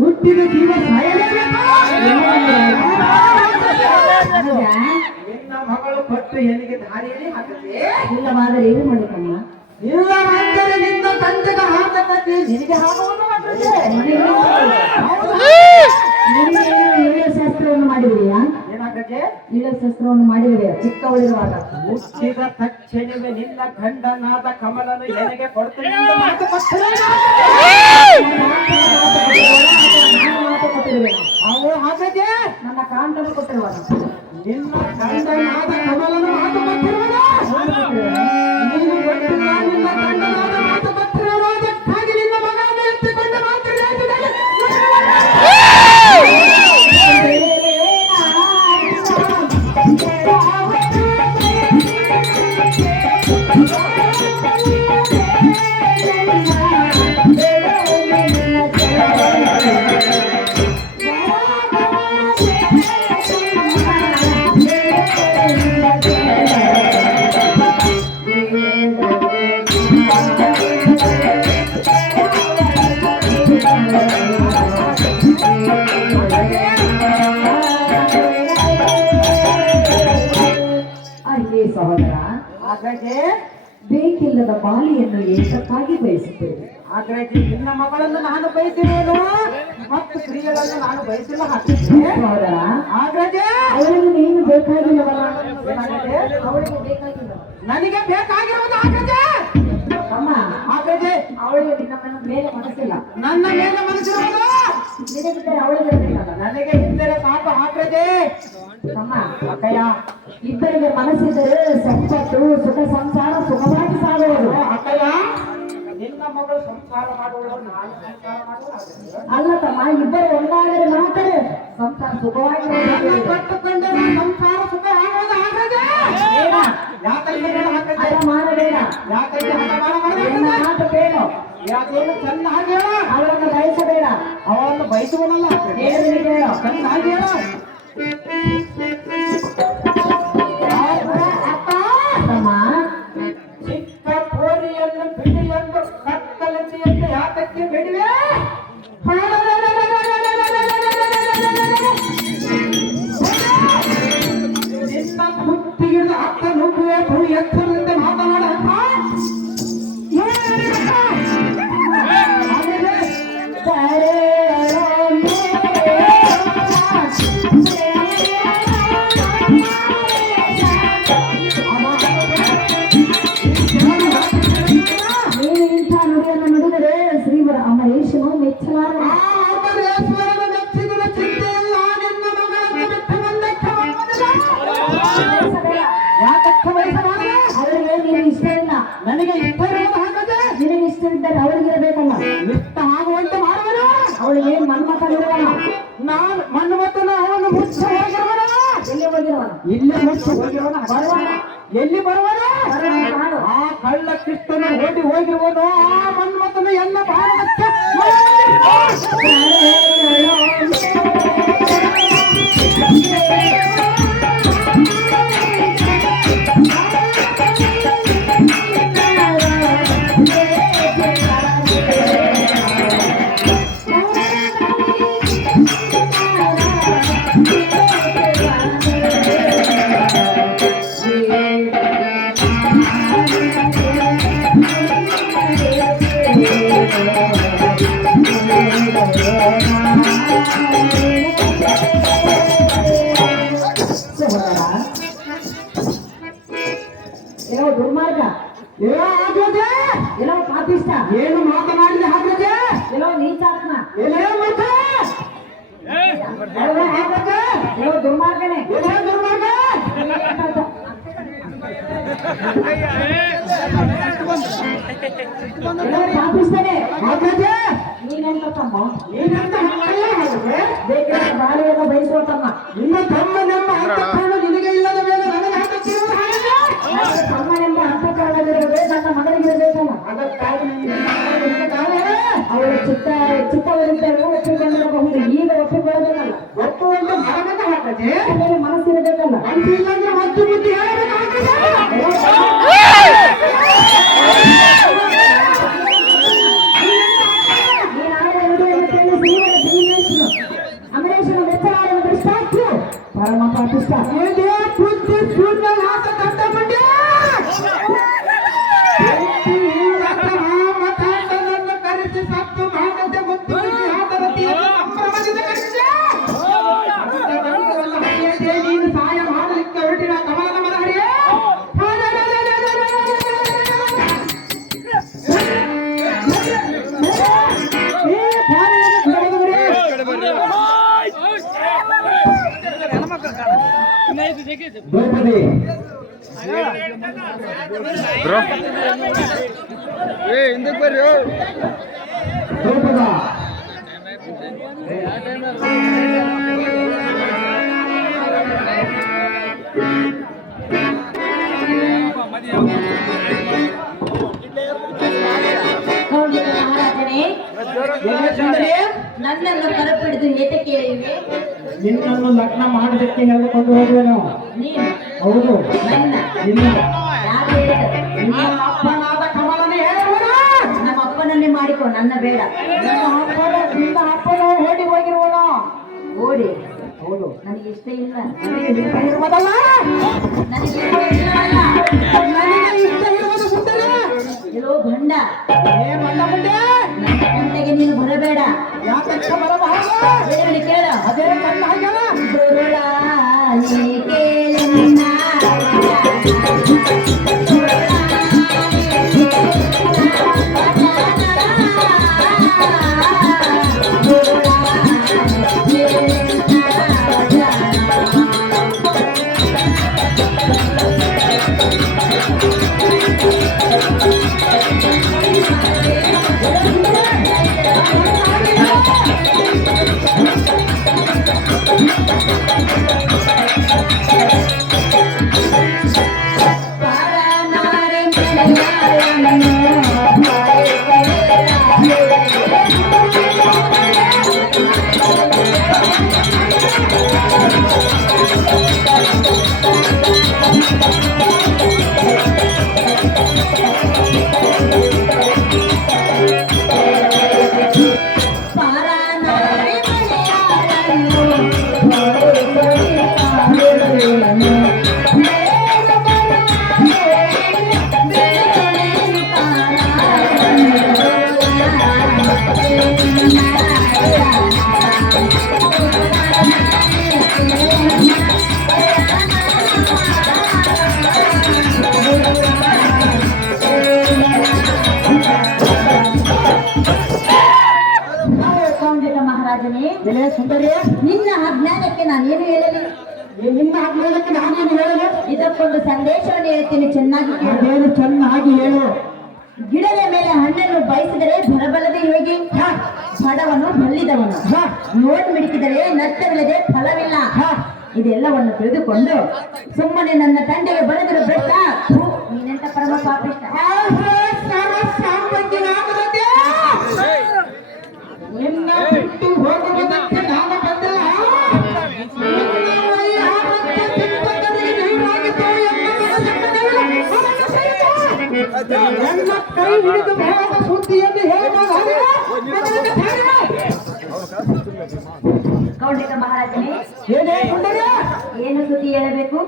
ಹುಟ್ಟಿದ ಜೀವ ಸಾಯಲೇಬೇಕು. ನಿನ್ನ ಮಗಳು ಕೊಟ್ಟು ಎಲ್ಲಿಗೆ ದಾರಿಯಲ್ಲಿ ಹಾಕದೆ ಇಲ್ಲವಾದರೆ ಏನು ಮಾಡಬೇಕಮ್ಮ? ಇಲ್ಲ ಅಂದರೆ ನಿನ್ನ ತಂದೆಗೆ ಹಾಕತ್ತೆ ನಿನಗೆ ಹಾಕುವುದು ಶಾಸ್ತ್ರವನ್ನು ಮಾಡಿದೆಯಾ? ಏನಾಗತ್ತೆ? ಶಾಸ್ತ್ರವನ್ನು ಮಾಡಿದೆಯಾ ಚಿಕ್ಕವಳಿರುವಾಗ? ಹುಟ್ಟಿದ ತಕ್ಷಣವೇ ನಿನ್ನ ಗಂಡನಾದ ಕಮಲನು ಎನಗೆ ಕೊಡ್ತೀನಿ ಎಂದು ಮಾತು ಕೊಟ್ಟರೆ ಮಾತು ಕೊಟ್ಟಿರುವೆ. ಅವು ಹಾಗೆ ನನ್ನ ಕಾಂತನು ಕೊಟ್ಟಿರುವಾಗ ನಿನ್ನ ಗಂಡನಾದ ಕಮಲನು ಮಾತು ಕೊಟ್ಟಿರುವನು. ನೀನು ಗೊತ್ತಿಲ್ಲ ನಿನ್ನ ಗಂಡನಾದ ಮಾತು ಕೊಟ್ಟಿರುವುದಕ್ಕಾಗಿ ನಿನ್ನ ಮಗನನ್ನು ಎತ್ತಿಕೊಂಡು ಮಾತನಾಡಿದರೆ ಅಯ್ಯೇ ಸಹೋದರ, ಹಾಗಾಗಿ ಬೇಕಿಲ್ಲದ ಬಾಲಿಯನ್ನು ಏಕಕ್ಕಾಗಿ ಬಯಸುತ್ತೇವೆ. ಹಾಗಾಗಿ ನಿನ್ನ ಮಗಳನ್ನು ನಾನು ಬಯಸಿರುವುದು ಮತ್ತು ಸ್ತ್ರೀಗಳನ್ನು ನಾನು ಬಯಸಿಲ್ಲ ಹಾಕಿದ್ದೆ ಸಹೋದರ, ಹಾಗಾಗಿ ಅವಳಿಗೆ ನೀನು ಬೇಕಾಗಿಲ್ಲವಲ್ಲ? ಅವಳಿಗೆ ಬೇಕಾಗಿಲ್ಲ. ನನಗೆ ಬೇಕಾಗಿರುವುದು ಹಾಗಾದ್ರೆ ಅಮ್ಮ, ಹಾಗಾದ್ರೆ ಅವಳಿಗೆ ನಿನ್ನ ಮೇಲೆ ಮನಸ್ಸಿಲ್ಲ. ನನ್ನ ಮೇಲೆ ಮನಸ್ಸಿರುವುದು ನಿನಗಿದ್ದರೆ ಅವಳಿಗೆ ಇರಬೇಕಲ್ಲ. ನನಗೆ ಇದ್ದರೆ ಸಾಕು ಹಾಗಾದ್ರೆ ಅಮ್ಮ, ಅಕ್ಕಯ್ಯ ಇಬ್ಬರಿಗೆ ಮನಸ್ಸಿದ್ದರೆ ಸಂಪತ್ತು ಸುಖ ಸಂಸಾರ ಸುಖವಾಗಿ ಸಾಗುವುದು. ಅಕ್ಕಯ್ಯ ನಿನ್ನ ಮಗಳು ಸಂಸಾರ ಮಾಡುವುದು ನಾನು ಸಂಸಾರ ಮಾಡುವುದು ಅಲ್ಲ ತಮ್ಮ, ಇಬ್ಬರು ಒಂದಾದರೆ ಮಾತ್ರ ಸಂಸಾರ ಸುಖವಾಗಿ ಕಟ್ಟುಕೊಂಡರೆ ಸಂಸಾರ ಸುಖ ಆಗುವುದು ಹಾಗಾದ್ರೆ ಯಾಕಂದ್ರೆ ಅಲ್ಲ ಮಾಡಬೇಡ. ಯಾಕಂದ್ರೆ ನಿನ್ನ ಮಾತು ಕೇಳು. ಯಾಕೇನು ಚೆನ್ನಾಗಿ ಹೇಳ ಅವಳನ್ನು ಬಯಸಬೇಡ. ಅವರನ್ನು ಬಯಸುವನಲ್ಲ ಏನು ಕೇಳು. ಚೆನ್ನಾಗಿ ಹೇಳ ತಮ್ಮ, ಚಿಕ್ಕ ಪೋರಿಯನ್ನು ಬಿಡಿ ಎಂದು ಕತ್ತಲೆಂದು ಯಾತಕ್ಕೆ ಬಿಡುವೆ ನಿನ್ನ ಕುತ್ತಿಗಿದ ಅಕ್ಕ ನುಗ್ಗುವೆ ಎತ್ತರಿಂದ ಮಾತನಾಡ ನೀನು ಇಂಥ ನುಡಿಯನ್ನು ನುಡಿದರೆ ಶ್ರೀವರ ಅಮರೇಶನು ಮೆಚ್ಚಲಾರ. ಯಾತಕ್ಕೆ ಬಯಸಬಾರದು ಅವರಿಗೆ ನೀನು ಇಷ್ಟ ಇಲ್ಲ. ನನಗೆ ಇಷ್ಟ ಇರುವುದು ಹಾಗಾದ್ರೆ ನಿನಗೆ ಇಷ್ಟ ಇಷ್ಟವಿದ್ದರೆ ಅವಳಿಗಿರಬೇಕಲ್ಲ. ಇಷ್ಟ ಆಗುವಂತೆ ಮಾಡುವನು. ಅವಳಿಗೆ ಮನ್ಮಥನಿರುವನ. ನಾನು ಮನ್ಮಥನ ಅವನು ಮುಚ್ಚ ಹೋಗಿರುವನ. ಎಲ್ಲಿ ಹೋಗಿರುವನ? ಇಲ್ಲೇ ಮುಚ್ಚ ಹೋಗಿರುವನ. ಬರುವನ. ಎಲ್ಲಿ ಬರುವನ? ಕಾಡು. ಆ ಕಳ್ಳ ಕೃಷ್ಣನ ಓಡಿ ಹೋಗಿರುವನು. ಆ ಮನ್ಮಥನ ಎಲ್ಲ ಭಾರತಕ್ಕೆ ಏನೋ ದುರ್ಮಾರ್ಗ, ಏನೋ ಆಗೋದೆ. ಏನೋ ಪಾಪಿಷ್ಟ, ಏನು ಮಾತನಾಡಿದ ಹಾಗೆ ಏನೋ ನೀಚಾತ್ಮ, ಏನೇ ಮಾಡ್ತಾ ಏನೋ ದುರ್ಮಾರ್ಗನೇ. ಏನೇ ದುರ್ಮಾರ್ಗ. ಏನೋ ಪಾಪಿಸ್ತನೇ. ಹಾಗಾದ್ರೆ ನೀನೆಂತ ತಮ್ಮ? ಏನಂತ ಹಾಗೆ ಬೇಕಾದ ಬಾಳೆಯನ್ನು ಬಯಸುವ ತಮ್ಮ. ನಿಮ್ಮ ತಮ್ಮನೆಂಬ ಅಂತಃಕರಣ ನಿನಗೆ ಇಲ್ಲದ ಮೇಲೆ ನನಗೆ ಹಾಕುತ್ತಿರುವ ಹಾಗೆ ನನ್ನ ತಮ್ಮನೆಂಬ ಅಂತಃಕರಣವಿರಬೇಕು, ನನ್ನ ಮಗನಿಗಿರಬೇಕಲ್ಲ. ಅದಕ್ಕಾಗಿ ಅವಳ ಚಿತ್ತವಿರುತ್ತೇವೆ ಒಪ್ಪಿಕೊಂಡಿರಬಹುದು. ಈಗ ಒಪ್ಪಿಕೊಳ್ಳಬೇಕಲ್ಲ. ಒಪ್ಪುವಂತ ಮರಮತ ಹಾಕದೆ ಮೇಲೆ ಮನಸ್ಸಿರಬೇಕಲ್ಲ. ಅಂತಿಲ್ಲಂದ್ರೆ ಮತ್ತು ಬುದ್ಧಿ ಹೇಳಬೇಕಾಗ್ತದೆ. ಅಮರೇಶನ ಮೆಚ್ಚಲಾರನ ದೃಷ್ಟಾಂತ ಪರಮ ಪಾಪಿಷ್ಟ. ಏನೇ ಬುದ್ಧಿ ಶೂನ್ಯ ನಾಥ ತಂಡ ಮಂಡ್ಯ ಮತಾಂತರನ್ನು ಕರೆಸಿ ಸತ್ತು ಭಾಗತೆ ಗೊತ್ತು ನೀನು ಸಹಾಯ ಮಾಡಲಿಕ್ಕೆ ಹೊರಟಿನ ಕಮಲನ ಮರ ಹರಿಯೇ ದ್ರೌಪದಿ ಹಿಂದಕ್ಕೆ ಬರ್ರಿ. ದ್ರೌಪದ ಮಹಾರಾಜನೇ, ನನ್ನನ್ನು ಕರಪಿಡಿದು ಏತಕ್ಕೆ ಹೇಳಿವೆ? ನಿನ್ನನ್ನು ಲಗ್ನ ಮಾಡೋದಕ್ಕೆ ಹೇಳಿಕೊಂಡು ಹೋಗುವೆನು. ನೀನು ಹೌದು, ನನ್ನ ನಿನ್ನ ಯಾರು ಹೇಳಿದರು? ನಿಮ್ಮ ಅಪ್ಪನಾದ ಕಮಲನೇ ಹೇಳುವನು. ನಮ್ಮ ಅಪ್ಪನನ್ನೇ ಮಾಡಿಕೊ, ನನ್ನ ಬೇಡ. ನಿನ್ನ ಅಪ್ಪನ ಓಡಿ ಹೋಗಿರುವನು. ಓಡಿ ಹೌದು, ನನಗೆ ಇಷ್ಟ ಇಲ್ಲ. ನನಗೆ ಇಷ್ಟ ಇರುವುದಲ್ಲ. ನನಗೆ ಇಷ್ಟ ಇಲ್ಲವಲ್ಲ. ನನಗೆ ಇಷ್ಟ ಇರುವುದು ಸುಂದರ. ಎಲ್ಲೋ ಭಂಡ, ಏ ಬಂದ ಮುಂದೆ ನನ್ನ ಗಂಟೆಗೆ ನೀನು ಬರಬೇಡ. ಯಾಕಂತ ಬರಬಹುದು? ಹೇಳಿ ಕೇಳ. ಅದೇ ಕಣ್ಣ ಹಾಗೆಲ್ಲ ದುರುಳಾನೆ ಕೇಳಿನ ಬೆಲೆ ಸುಂದರಿ, ನಿನ್ನ ಅಜ್ಞಾನಕ್ಕೆ ನಾನೇನು ಹೇಳಲಿ? ನಿನ್ನ ಆಜ್ಞಾನಕ್ಕೆ ನಾನೇನು ಹೇಳಲು? ಇದಕ್ಕೊಂದು ಸಂದೇಶವನ್ನು ಹೇಳ್ತೀನಿ, ಚೆನ್ನಾಗಿ ಕೇಳು. ಅದೇನು ಚೆನ್ನಾಗಿ ಹೇಳು. ಗಿಡದ ಮೇಲೆ ಹಣ್ಣನ್ನು ಬಯಸಿದರೆ ಬರಬಲ್ಲದೆ ಹೇಗೆ? ಬಡವನು ಬಲ್ಲಿದವನು, ನೋಟ್ ಮಿಡಿಕಿದರೆ ನಷ್ಟವಿಲ್ಲದೆ ಫಲವಿಲ್ಲ. ಇದೆಲ್ಲವನ್ನು ತಿಳಿದುಕೊಂಡು ಸುಮ್ಮನೆ ನನ್ನ ತಂದೆಗೆ ಬರೆದಿರೋ ಬೆಟ್ಟ ನೀನೆಂತ ಪರಮ ಪಾಪಿಷ್ಟ. ನಿನ್ನ ಬಿಟ್ಟು ಹೋಗುವುದಕ್ಕೆ ನಾನು ಬಂದಿಲ್ಲ. ನನ್ನ ಕೈ ಹಿಡಿದು ಹೋದ ಸುದ್ದಿಯನ್ನು ಹೇಳಬಹುದು. ಕೌಂಡಿಕ ಮಹಾರಾಜನೇ, ಏನೇ ಸುಂದರ? ಏನು ಸುದ್ದಿ ಹೇಳಬೇಕು?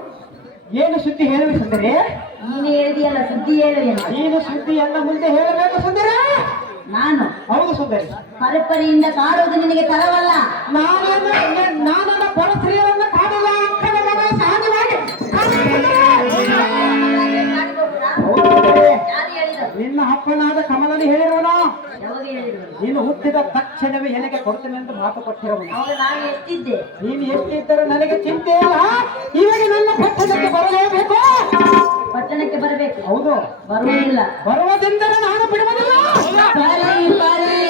ಏನು ಸುದ್ದಿ ಹೇಳುವ ಸುಂದರಿ? ನೀನು ಹೇಳಿದೆಯಲ್ಲ ಸುದ್ದಿ ಹೇಳು ಎಂದು. ನೀನು ಸುದ್ದಿ ಎಲ್ಲ ಮುಂದೆ ಹೇಳಬೇಕು ಸುಂದರ. ನಾನು ಹೌದು ಸುಂದರಿ. ಪರಪರಿಯಿಂದ ಕಾಡುವುದು ನಿನಗೆ ತರವಲ್ಲ. ನಾನನ್ನ ಪರಸ್ತ್ರೀಯರನ್ನ ಕಾಡಲ್ಲ. ಅಕ್ಕನ ಮಗ ಸಹಜವಾಗಿ ಯಾರು ಹೇಳಿದರು? ನಿನ್ನ ಅಪ್ಪನಾದ ಕಮಲಲ್ಲಿ ಹೇಳಿರುವನು. ಯಾವಾಗ ಹೇಳಿದರು? ನೀನು ಹುಟ್ಟಿದ ತಕ್ಷಣವೇ ಎನಗೆ ಕೊಡ್ತೇನೆ ಎಂದು ಮಾತು ಕೊಟ್ಟಿರುವನು. ಅವಾಗ ನಾನು ಎಷ್ಟಿದ್ದೆ? ನೀನು ಎಷ್ಟಿದ್ದರೂ ನನಗೆ ಚಿಂತೆ ಇಲ್ಲ. ಇವಾಗ ನನ್ನ ಪಟ್ಟಣಕ್ಕೆ ಬರಲೇಬೇಕು. ಪಟ್ಟಣಕ್ಕೆ ಬರಬೇಕು. ಹೌದು, ಬರುವುದಿಲ್ಲ. ಬರುವುದೆಂದರೆ ನಾನು ಬಿಡುವುದಿಲ್ಲ. ಬರಲಿ, ಬರಲಿ.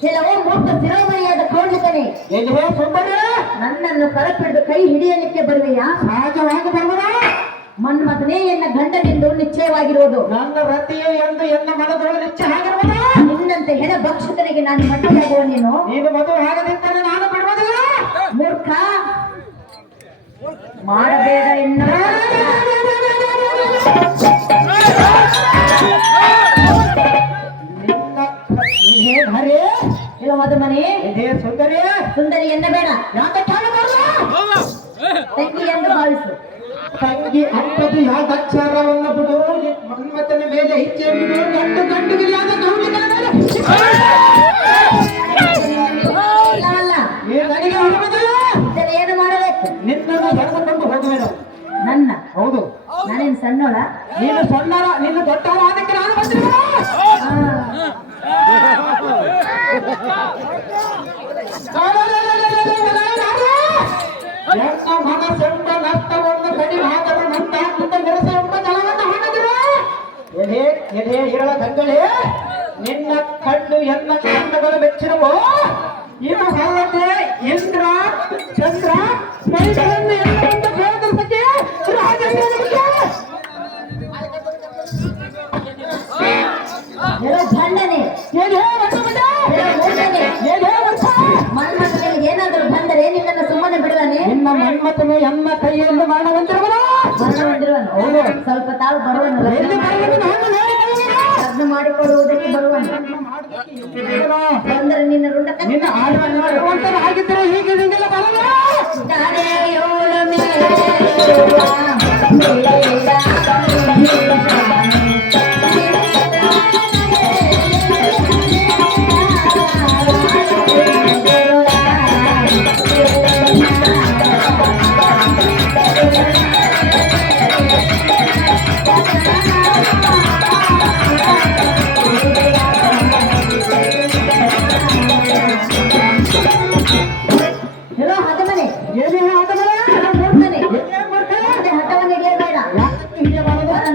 ಕೆಲವು ಮೂರ್ಖ ಶಿರೋಮಣಿಯಾದ ಕೌಂಡಿಕನೇ, ಎಲ್ಲಿ ಸುಂದರ? ನನ್ನನ್ನು ಕರಪಿಡಿದು ಕೈ ಹಿಡಿಯಲಿಕ್ಕೆ ಬರುವೆಯಾ? ಸಹಜವಾಗಿ ಬರುವುದ? ಮನ್ಮಥನೇ ಎನ್ನ ಗಂಡನೆಂದು ನಿಶ್ಚಯವಾಗಿರುವುದು. ನನ್ನ ರತಿಯು ಎಂದು ಎನ್ನ ಮನದೊಳಗೆ ನಿಶ್ಚಯ ಆಗಿರುವುದು. ನಿನ್ನಂತೆ ಹೆಣ ಭಕ್ಷಕನಿಗೆ ನಾನು ಮಟ್ಟೆಯಾಗುವ ನೀನು ನೀನು ಮದುವೆ ಆಗದಿದ್ದರೆ ನಾನು ಬಿಡುವುದಿಲ್ಲ. ಮೂರ್ಖ, ಮಾಡಬೇಡ ಎನ್ನ ಹರೇ ಇಲ್ಲ ಮಧುಮನೆ. ಇದೇ ಸುಂದರಿ. ಸುಂದರಿ ಎನ್ನ ಬೇಡ, ಯಾಕೆ ತಂಗಿ ಎಂದು ಭಾವಿಸು. ತಂಗಿ ಅಂಥದ್ದು ಯಾವ ಅಕ್ಷರವನ್ನು ಬಿಡು. ಮನ್ಮಥನ ಮೇಲೆ ಇಚ್ಛೆ ಬಿಡು. ಗಂಡು ಗಂಡುಗೆ ಯಾವ್ದು ಗೌಂಡಿಗಳ ಮೇಲೆ ಇಲ್ಲವಲ್ಲ, ನನಗೆ ಹೊರಬುದಿಲ್ಲ. ಇದನ್ನು ಏನು ಮಾಡಬೇಕು? ನಿನ್ನನ್ನು ಎಳೆದುಕೊಂಡು ಹೋಗುವೆನು. ನನ್ನ ಹೌದು, ನಾನೇನು ಸಣ್ಣೋಳ? ನೀನು ಸಣ್ಣರ, ನಿನ್ನ ದೊಡ್ಡವರ ಅದಕ್ಕೆ ನಾನು ಬಂದಿಲ್ಲ. ಎನ್ನ ಮನಸ್ಸೆಂಬ ನಷ್ಟವನ್ನು ಕಡಿಮೆ ಹಾಕಲು ನಂತಾತ್ಮಕ ನಿರಸ ಎಂಬ ಜಲವನ್ನು ಹಾಕಿದರು. ಎಲೆ ಎಲೆ ಇರಳ ಗಂಗಳೇ, ನಿನ್ನ ಕಣ್ಣು ಎನ್ನ ಕಣ್ಣುಗಳು ಬೆಚ್ಚಿರುವು. ಇದು ಅಲ್ಲದೆ ಇಂದ್ರ ಚಂದ್ರ ಮೈಗಳನ್ನು ಎಲ್ಲರಿಂದ ಬೇರ್ಪಡಿಸಕ್ಕೆ ರಾಜೇಂದ್ರನಿಗೆ ಭಂಡನೆ ಮನ್ಮಥನಿಗೆ ಏನಾದರೂ ಬಂದರೆ ನಿನ್ನನ್ನು ಸುಮ್ಮನೆ ಬಿಡುವನೆ. ನಿಮ್ಮ ಮನ್ಮಥನು ಎನ್ನ ಕೈಯಲ್ಲಿ ಮರಣವಂತಿರುವನು. ಹೌದು, ಸ್ವಲ್ಪ ತಾವು ಬರುವನು. ಲಗ್ನ ಮಾಡಿಕೊಳ್ಳುವುದಕ್ಕೆ ಬರುವನು. ಬಂದರೆ ನಿನ್ನ ರುಂಡ ನಿನ್ನ ಆಗಿದ್ದರೆ ಹೀಗೆ ನಿಂಗೆಲ್ಲ ಬರಲ್ಲ.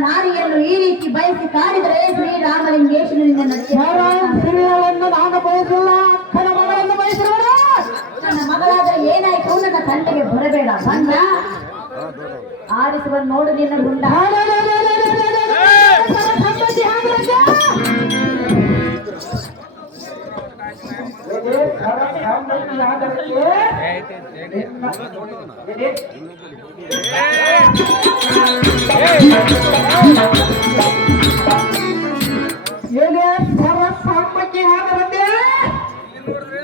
ನಾರಿಯನ್ನು ಈ ರೀತಿ ಬಯಸಿ ಕಾಡಿದರೆ ಶ್ರೀರಾಮಲಿಂಗೇಶ್ವರನಿಂದ ಸಿರಿಯಳನ್ನು ನಾನು ಬಯಸಿಲ್ಲ, ಅಕ್ಕನ ಮಗಳನ್ನು ಬಯಸಿರುವುದು. ನನ್ನ ಮಗಳಾದರೆ ಏನಾಯ್ತು? ನನ್ನ ತಂದೆಗೆ ಬರಬೇಡ. ಬಂದ ಆರಿಸುವ ನೋಡು ನಿನ್ನ ಗುಂಡ. ಏನೇ ಸರಸಾಂಬಕ್ಕೆ ಆದರಂತೆ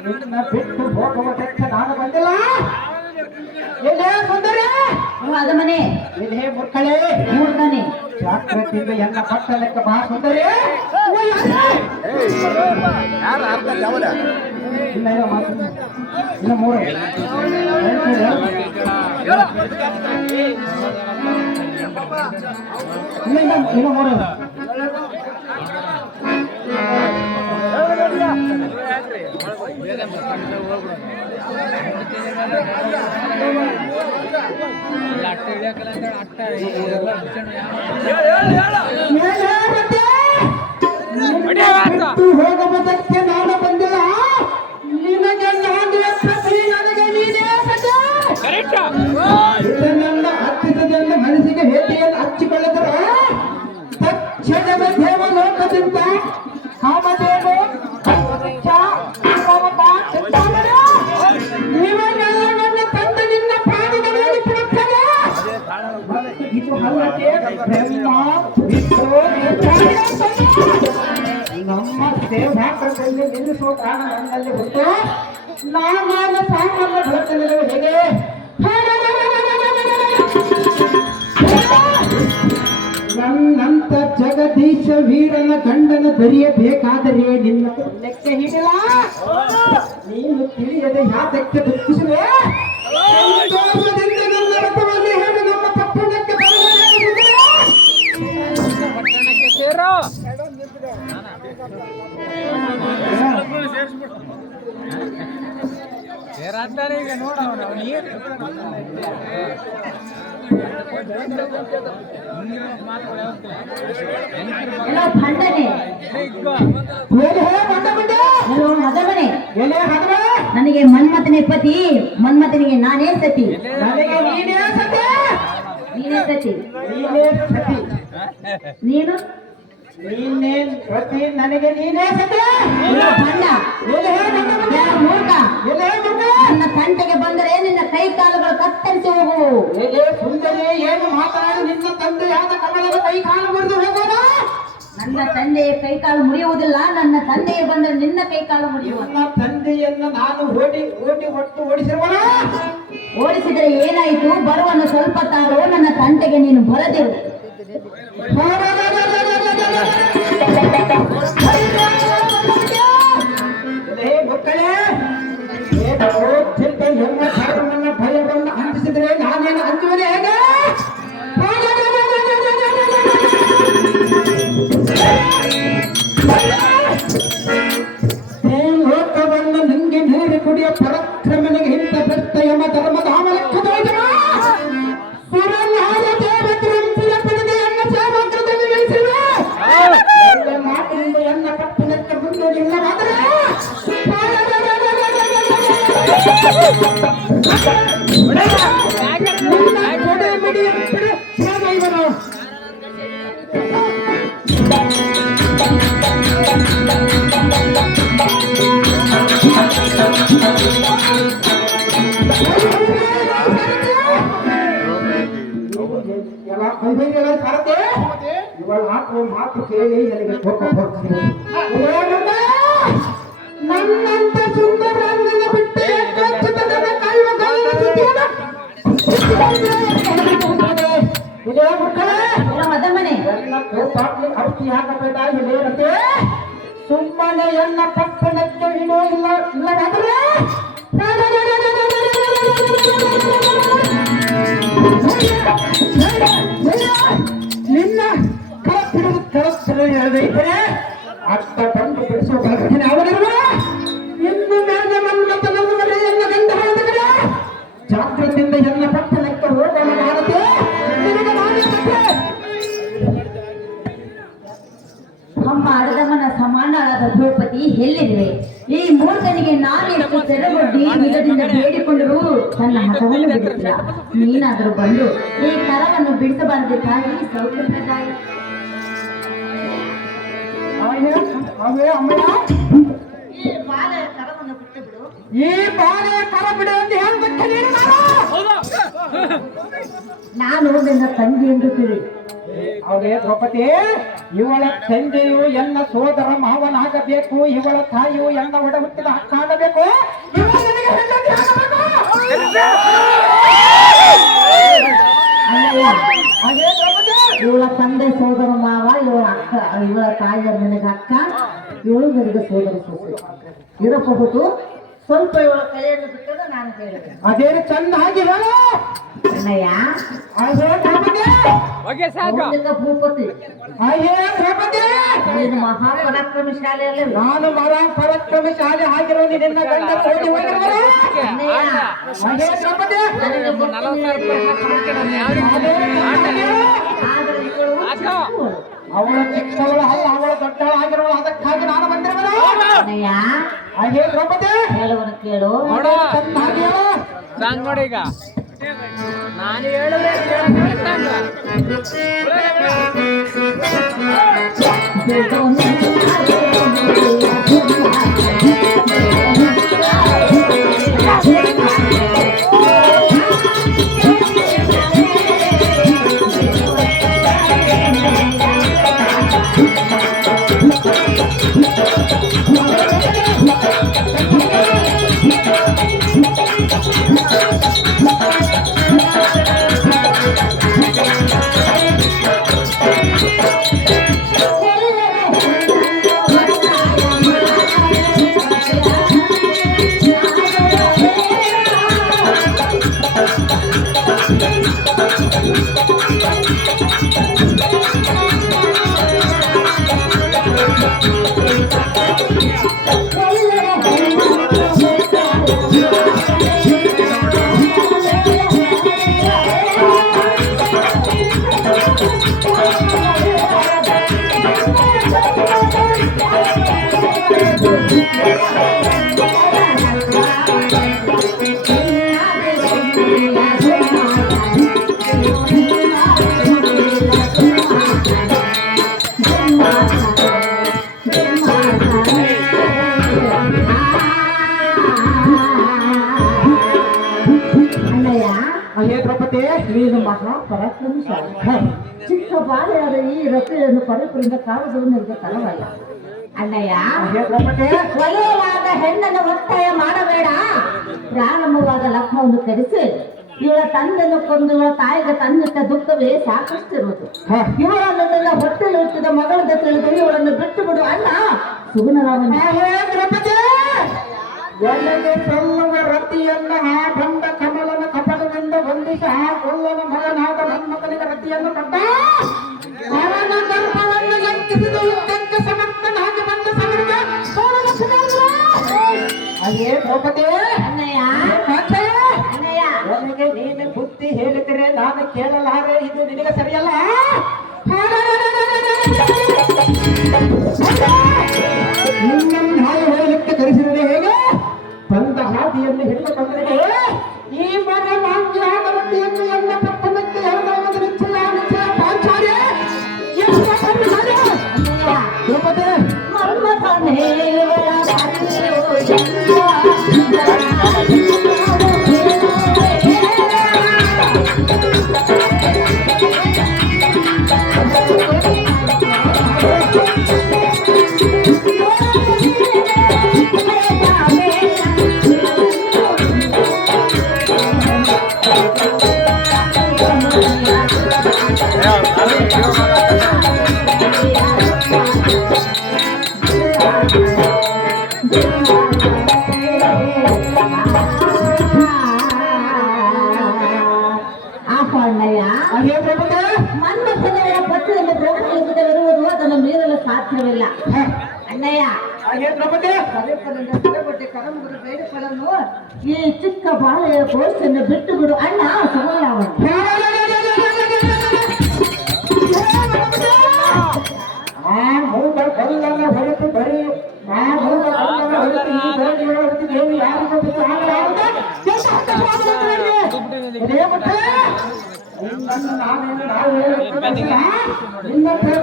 ನಿನ್ನ ಬಿಟ್ಟು ಹೋಗುವುದಕ್ಕೆ ನಾನು ಬಂದಿಲ್ಲ. ಎಲ್ಲೇ ಸುಂದರಿ, ಅದ ಮನೆ ಎಲ್ಲೇ ಮುರ್ಕಳೆ, ಮೂರ್ತಾನೆ ಜಾಗ್ರತೆಯಿಂದ ಎನ್ನ ಪಟ್ಟಣಕ್ಕೆ ಬಾ ಸುಂದರಿ. ಇಲ್ಲ ಇಲ್ಲ ಮಾತು ಇಲ್ಲ ಮೂರು ಇಲ್ಲ ಮೂರು ಹೋಗುವುದಕ್ಕೆ ನಾನು ಬಂದಿಲ್ಲ. ನಿನಗೆ ನಾನೇ ಪ್ರತಿ, ನನಗೆ ನೀನೇ ಪ್ರತಿ. ಇದನ್ನೆಲ್ಲ ಹತ್ತಿರದಲ್ಲ ಮನಸ್ಸಿಗೆ ಹೇಟಿಯನ್ನು ಹಚ್ಚಿಕೊಳ್ಳುತ್ತಾರೆ. ತಕ್ಷಣವೇ ದೇವಲೋಕದಿಂದ ಕಾಮದೇವ ನೀವೆಲ್ಲ ನನ್ನ ತಂದೆಯಿಂದ ಪ್ರಾಣಿಗಳನ್ನು ಬಿಡುತ್ತದೆ. ಇದು ಅಲ್ಲದೆ ನಮ್ಮ ಸೇವಾಕದಲ್ಲಿ ನಿಲ್ಲಿಸುವ ಕಾರಣ ನನ್ನಲ್ಲಿ ಹೊತ್ತು ನಾನೇನು ಸಾಮಾನ್ಯ ಬೆಳಕಲ್ಲಿರುವ ಹೇಗೆ ನನ್ನಂತ ಜಗದೀಶ ವೀರನ ಗಂಡನ ದರಿಯಬೇಕಾದರೆ ನಿನ್ನ ಲೆಕ್ಕ ಹಿಡಿಲ್ಲ. ನೀನು ತಿಳಿಯದೆ ಯಾತಕ್ಕೆ ದುಃಖಿಸುವೆ? ನನ್ನ ರಥವನ್ನು ಹೇಳಿ ನಮ್ಮ ಪಟ್ಟಣಕ್ಕೆ ಈಗ ನೋಡವನ ನನಗೆ ಮನ್ಮಥನೇ ಪತಿ, ಮನ್ಮಥನಿಗೆ ನಾನೇ ಸತಿ. ನನಗೆ ನೀನೇ ಸತಿ, ನೀನೇ ಸತಿ, ನೀನೇ ಸತಿ. ನೀನು ನೀನೇ ಪ್ರತಿ, ನನಗೆ ನೀನೇ ಸತಿ. ಗಂಡ ಮೂರ್ಖ, ನನ್ನ ಕಂಟೆಗೆ ಬಂದರೆ ನಿನ್ನ ಕೈ ಕಾಲುಗಳು ಕತ್ತರಿಸಿ ಹೋಗುವು. ಹೇಗೆ ಸುಂದರಿ, ಏನು ಮಾತನಾಡಿ ನಿನ್ನ ತಂದೆಯಾದ ಕಮಲದ ಕೈ ಕಾಲು ಮುರಿದು ಹೋಗೋಣ. ನನ್ನ ತಂದೆಯ ಕೈ ಕಾಲು ಮುರಿಯುವುದಿಲ್ಲ, ನನ್ನ ತಂದೆಯ ಬಂದರೆ ನಿನ್ನ ಕೈ ಕಾಲು ಮುರಿಯುವ. ನನ್ನ ತಂದೆಯನ್ನು ನಾನು ಓಡಿಸಿರುವನ. ಓಡಿಸಿದರೆ ಏನಾಯಿತು? ಬರುವನು ಸ್ವಲ್ಪ ತಾಳು, ನನ್ನ ತಂಟೆಗೆ ನೀನು ಬರದಿರು. ಮಕ್ಕಳೇ, ಎಲ್ಲ ಧರ್ಮವನ್ನು ಭಯವನ್ನು ಹಂಚಿಸಿದರೆ ನಾನೇನು ಹಂಚುವನೇ ಹೇಗೆ? ಲೋಕವನ್ನು ನಂಗೆ ನೀರು ಕುಡಿಯ ಪರಕ್ರಮನಿಗೆ ಇಂಥ ಭ್ರಷ್ಟ ಎಂಬ ಧರ್ಮದ ಆಮಲಕ್ಕ ದೋಷ ಸುರನಾದ ದೇವತರಂಪಿನ ಪಡೆದೆಯನ್ನು ಸೇವಾಗ್ರದಲ್ಲಿ ನಿಲ್ಲಿಸಿವೆ. ಮಾತಿನಿಂದ ಎನ್ನ ಪಟ್ಟಣಕ್ಕೆ ಮುನ್ನಡೆಯಿಲ್ಲ ಮಾತ್ರ ಇವಳ ಹಾಕುವ ಮಾತು ಕೇಳಿ ನನಗೆ ನನ್ನಂತ ಸುಂದರ ಬಿಟ್ಟು ಇದೇ ಮಕ್ಕಳೇ, ಮದಮನೆ ಔಷಧಿ ಹಾಕಬೇಕಾಗಿ ಇರುತ್ತೆ. ಸುಮ್ಮನೆ ಎನ್ನ ಪಟ್ಟಣಕ್ಕೆ ಇಡೋ ಇಲ್ಲವಾದರೆ ನಿನ್ನ ಕಳಪಿಡಿದು ಕಳಪಿಡಿದರೆ ಅತ್ತ ಬಂದು ಬಿಡಿಸುವ ಕಲ್ಪನೆ ಅವನಿರುವ. ಇನ್ನು ಮೇಲೆ ಮನ್ಮಥನನ್ನು ಮನೆಯನ್ನ ಗಂಡ ಹೇಳಿದರೆ ಜಾಗ್ರತೆಯಿಂದ ಎನ್ನ ಪಟ್ಟಣಕ್ಕೆ ಹೋಗೋಣ ಮಾಡದೆ ಅಮ್ಮ ಅರ್ಧಮನ ಸಮಾನರಾದ ದ್ರೌಪದಿ ಎಲ್ಲಿರುವೆ? ಈ ಮೂರ್ಖನಿಗೆ ನಾನೆಷ್ಟು ಸೆರಗೊಡ್ಡಿ ವಿಧದಿಂದ ಬೇಡಿಕೊಂಡರೂ ತನ್ನ ಹಠವನ್ನು ಬಿಡುತ್ತಿಲ್ಲ. ನೀನಾದರೂ ಬಂದು ಈ ಕರವನ್ನು ಬಿಡಿಸಬಾರದೆ ತಾಯಿ, ಸೌಕರ್ಯ ತಾಯಿ. ಈ ಬಾಲೆಯ ಕರವನ್ನು ಬಿಟ್ಟು ಬಿಡು. ಈ ಬಾಲೆಯ ಕರ ಬಿಡು ಅಂತ ಹೇಳಬೇಕು ನೀನು. ನಾನು ನಿನ್ನ ತಂಗಿ ಎಂದು ತಿಳಿ. ಅವಳೇ ದ್ರೌಪದಿ, ಇವಳ ತಂದೆಯು ಎನ್ನ ಸೋದರ ಮಾವನಾಗಬೇಕು, ಇವಳ ತಾಯಿಯು ಎನ್ನ ಒಡ ಹುಟ್ಟಿದ ಹಕ್ಕಾಗಬೇಕು. ಇವಳ ತಂದೆ ಸೋದರ ಮಾವ, ಇವಳ ಅಕ್ಕ, ಇವಳ ತಾಯಿಯ ನನಗೆ ಅಕ್ಕ, ಇವಳು ನನಗೆ ಸೋದರ ಸೊಸೆ ಇರಬಹುದು. ಸ್ವಲ್ಪ ಇವಳ ಕಲೆಯನ್ನು ಬಿಟ್ಟರೆ ನಾನು ಹೇಳಿದೆ. ಅದೇನು ಚಂದ ಹಾಗೆ ಹೇಳು ಅಣ್ಣಯ್ಯ. ಭೂಪತಿ ನೀನು ಮಹಾಪರಾಕ್ರಮಶಾಲಿಯಲ್ಲಿ, ನಾನು ಪರಾಕ್ರಮಶಾಲಿ ಆಗಿರೋ ನಿನ್ನ ಗಂಡ ಓಡಿ ಹೋಗಿರುವರು. ಅವಳ ಚಿಕ್ಕವಳು ಅಲ್ಲ, ಅವಳ ದೊಡ್ಡವಳು ಆಗಿರುವ, ಅದಕ್ಕಾಗಿ ನಾನು ಬಂದಿರುವುದು. ಹಾಗೆ ದ್ರೌಪದಿ ಹೇಳುವನು ಕೇಳು. ಚೆನ್ನಾಗಿ ಹೇಳು. ಸಾಂಗ್ ನೋಡಿ ಈಗ ನಾನು ಹೇಳಿದ್ರೆ ನೀನು ಮಹಾಪರಾಕ್ರಮಶಾಲಿ. ಚಿಕ್ಕ ಬಾಳೆಯಾದ ಈ ರಥೆಯನ್ನು ಪರಪರಿಂದ ಕಾಡುವುದು ನನಗೆ ತರವಲ್ಲ. ಅಣ್ಣಯ್ಯ, ಒಲೆಯಲಾದ ಹೆಣ್ಣನ್ನು ಒತ್ತಾಯ ಮಾಡಬೇಡ. ಪ್ರಾರಂಭವಾದ ಲಗ್ನವನ್ನು ಕರೆಸಿ ಇವಳ ತಂದೆಯನ್ನು ಕೊಂದು ಇವಳ ತಾಯಿಗೆ ತಂದಿಟ್ಟ ದುಃಖವೇ ಸಾಕಷ್ಟಿರುವುದು. ಇವಳನ್ನೆಲ್ಲ ಹೊಟ್ಟೆಲು ಹುಟ್ಟಿದ ಮಗಳದ ತಿಳಿದು ಇವಳನ್ನು ಬಿಟ್ಟು ಬಿಡು ಅಣ್ಣ. ಸುಗುಣರಾಮನ ಒಳ್ಳೆಗೆ ಸಲ್ಲುವ ರತಿಯನ್ನ ಆ ಬಂದ ಕಮಲನ ಕಪಟದಿಂದ ಬಂಧಿಸ ಆ ಕೊಲ್ಲನ ಮಗನಾದ ಮನ್ಮಥನಿಗೆ ರತಿಯನ್ನು ಕೊಟ್ಟ. ಅವನ ಗರ್ಭವನ್ನು ಲಂಘಿಸಿದ ಯುದ್ಧಕ್ಕೆ ಸಮರ್ಥನಾಗಿ ಬಂದ ಸಮರ್ಗ ಅದೇ ದ್ರೌಪದಿ. ಅಣ್ಣಯ್ಯ, ಅಣ್ಣಯ್ಯ, ನನಗೆ ನೀನು ಬುದ್ಧಿ ಹೇಳಿದರೆ ನಾನು ಕೇಳಲಾರೆ. ಇದು ನಿನಗೆ ಸರಿಯಲ್ಲ. ನಿನ್ನನ್ನು ಹಾಗೆ ಹೇಳಲಿಕ್ಕೆ ಕರೆಸಿದರೆ ಹೇಗೆ? ಬಂದ ಹಾದಿಯನ್ನು ಹಿಡಿದುಕೊಂಡರೆ ಈ ಮನೆ ಮಾಂಗ್ಯಾಗರತಿಯನ್ನು ಎಲ್ಲ ಪಟ್ಟಣಕ್ಕೆ ಎರಡಾவது ನಿಶ್ಚಯ ಪಾಂಚಾರ್ಯ ದ್ರೌಪದಿ ಮನ್ಮಥನ ಪಟ್ಟಿಯನ್ನು ದ್ರೌಪದಿರುವುದು ಅದನ್ನು ಮೀರಲು ಸಾಧ್ಯವಿಲ್ಲ. ಅಣ್ಣಯ್ಯ, ಕರಂಬುರು ಬೇಡಿಕೊಳ್ಳಲು ಈ ಚಿಕ್ಕ ಬಾಳೆಯ ಗೋಷ್ಠಿಯನ್ನು ಬಿಟ್ಟು ಬಿಡು ಅಣ್ಣ. ಸುಮಯ್ಯವನ್ನು ಹೊರತು ಬರೀ ಹೊರತು ದೇವಿ ಯಾರಿಗೂ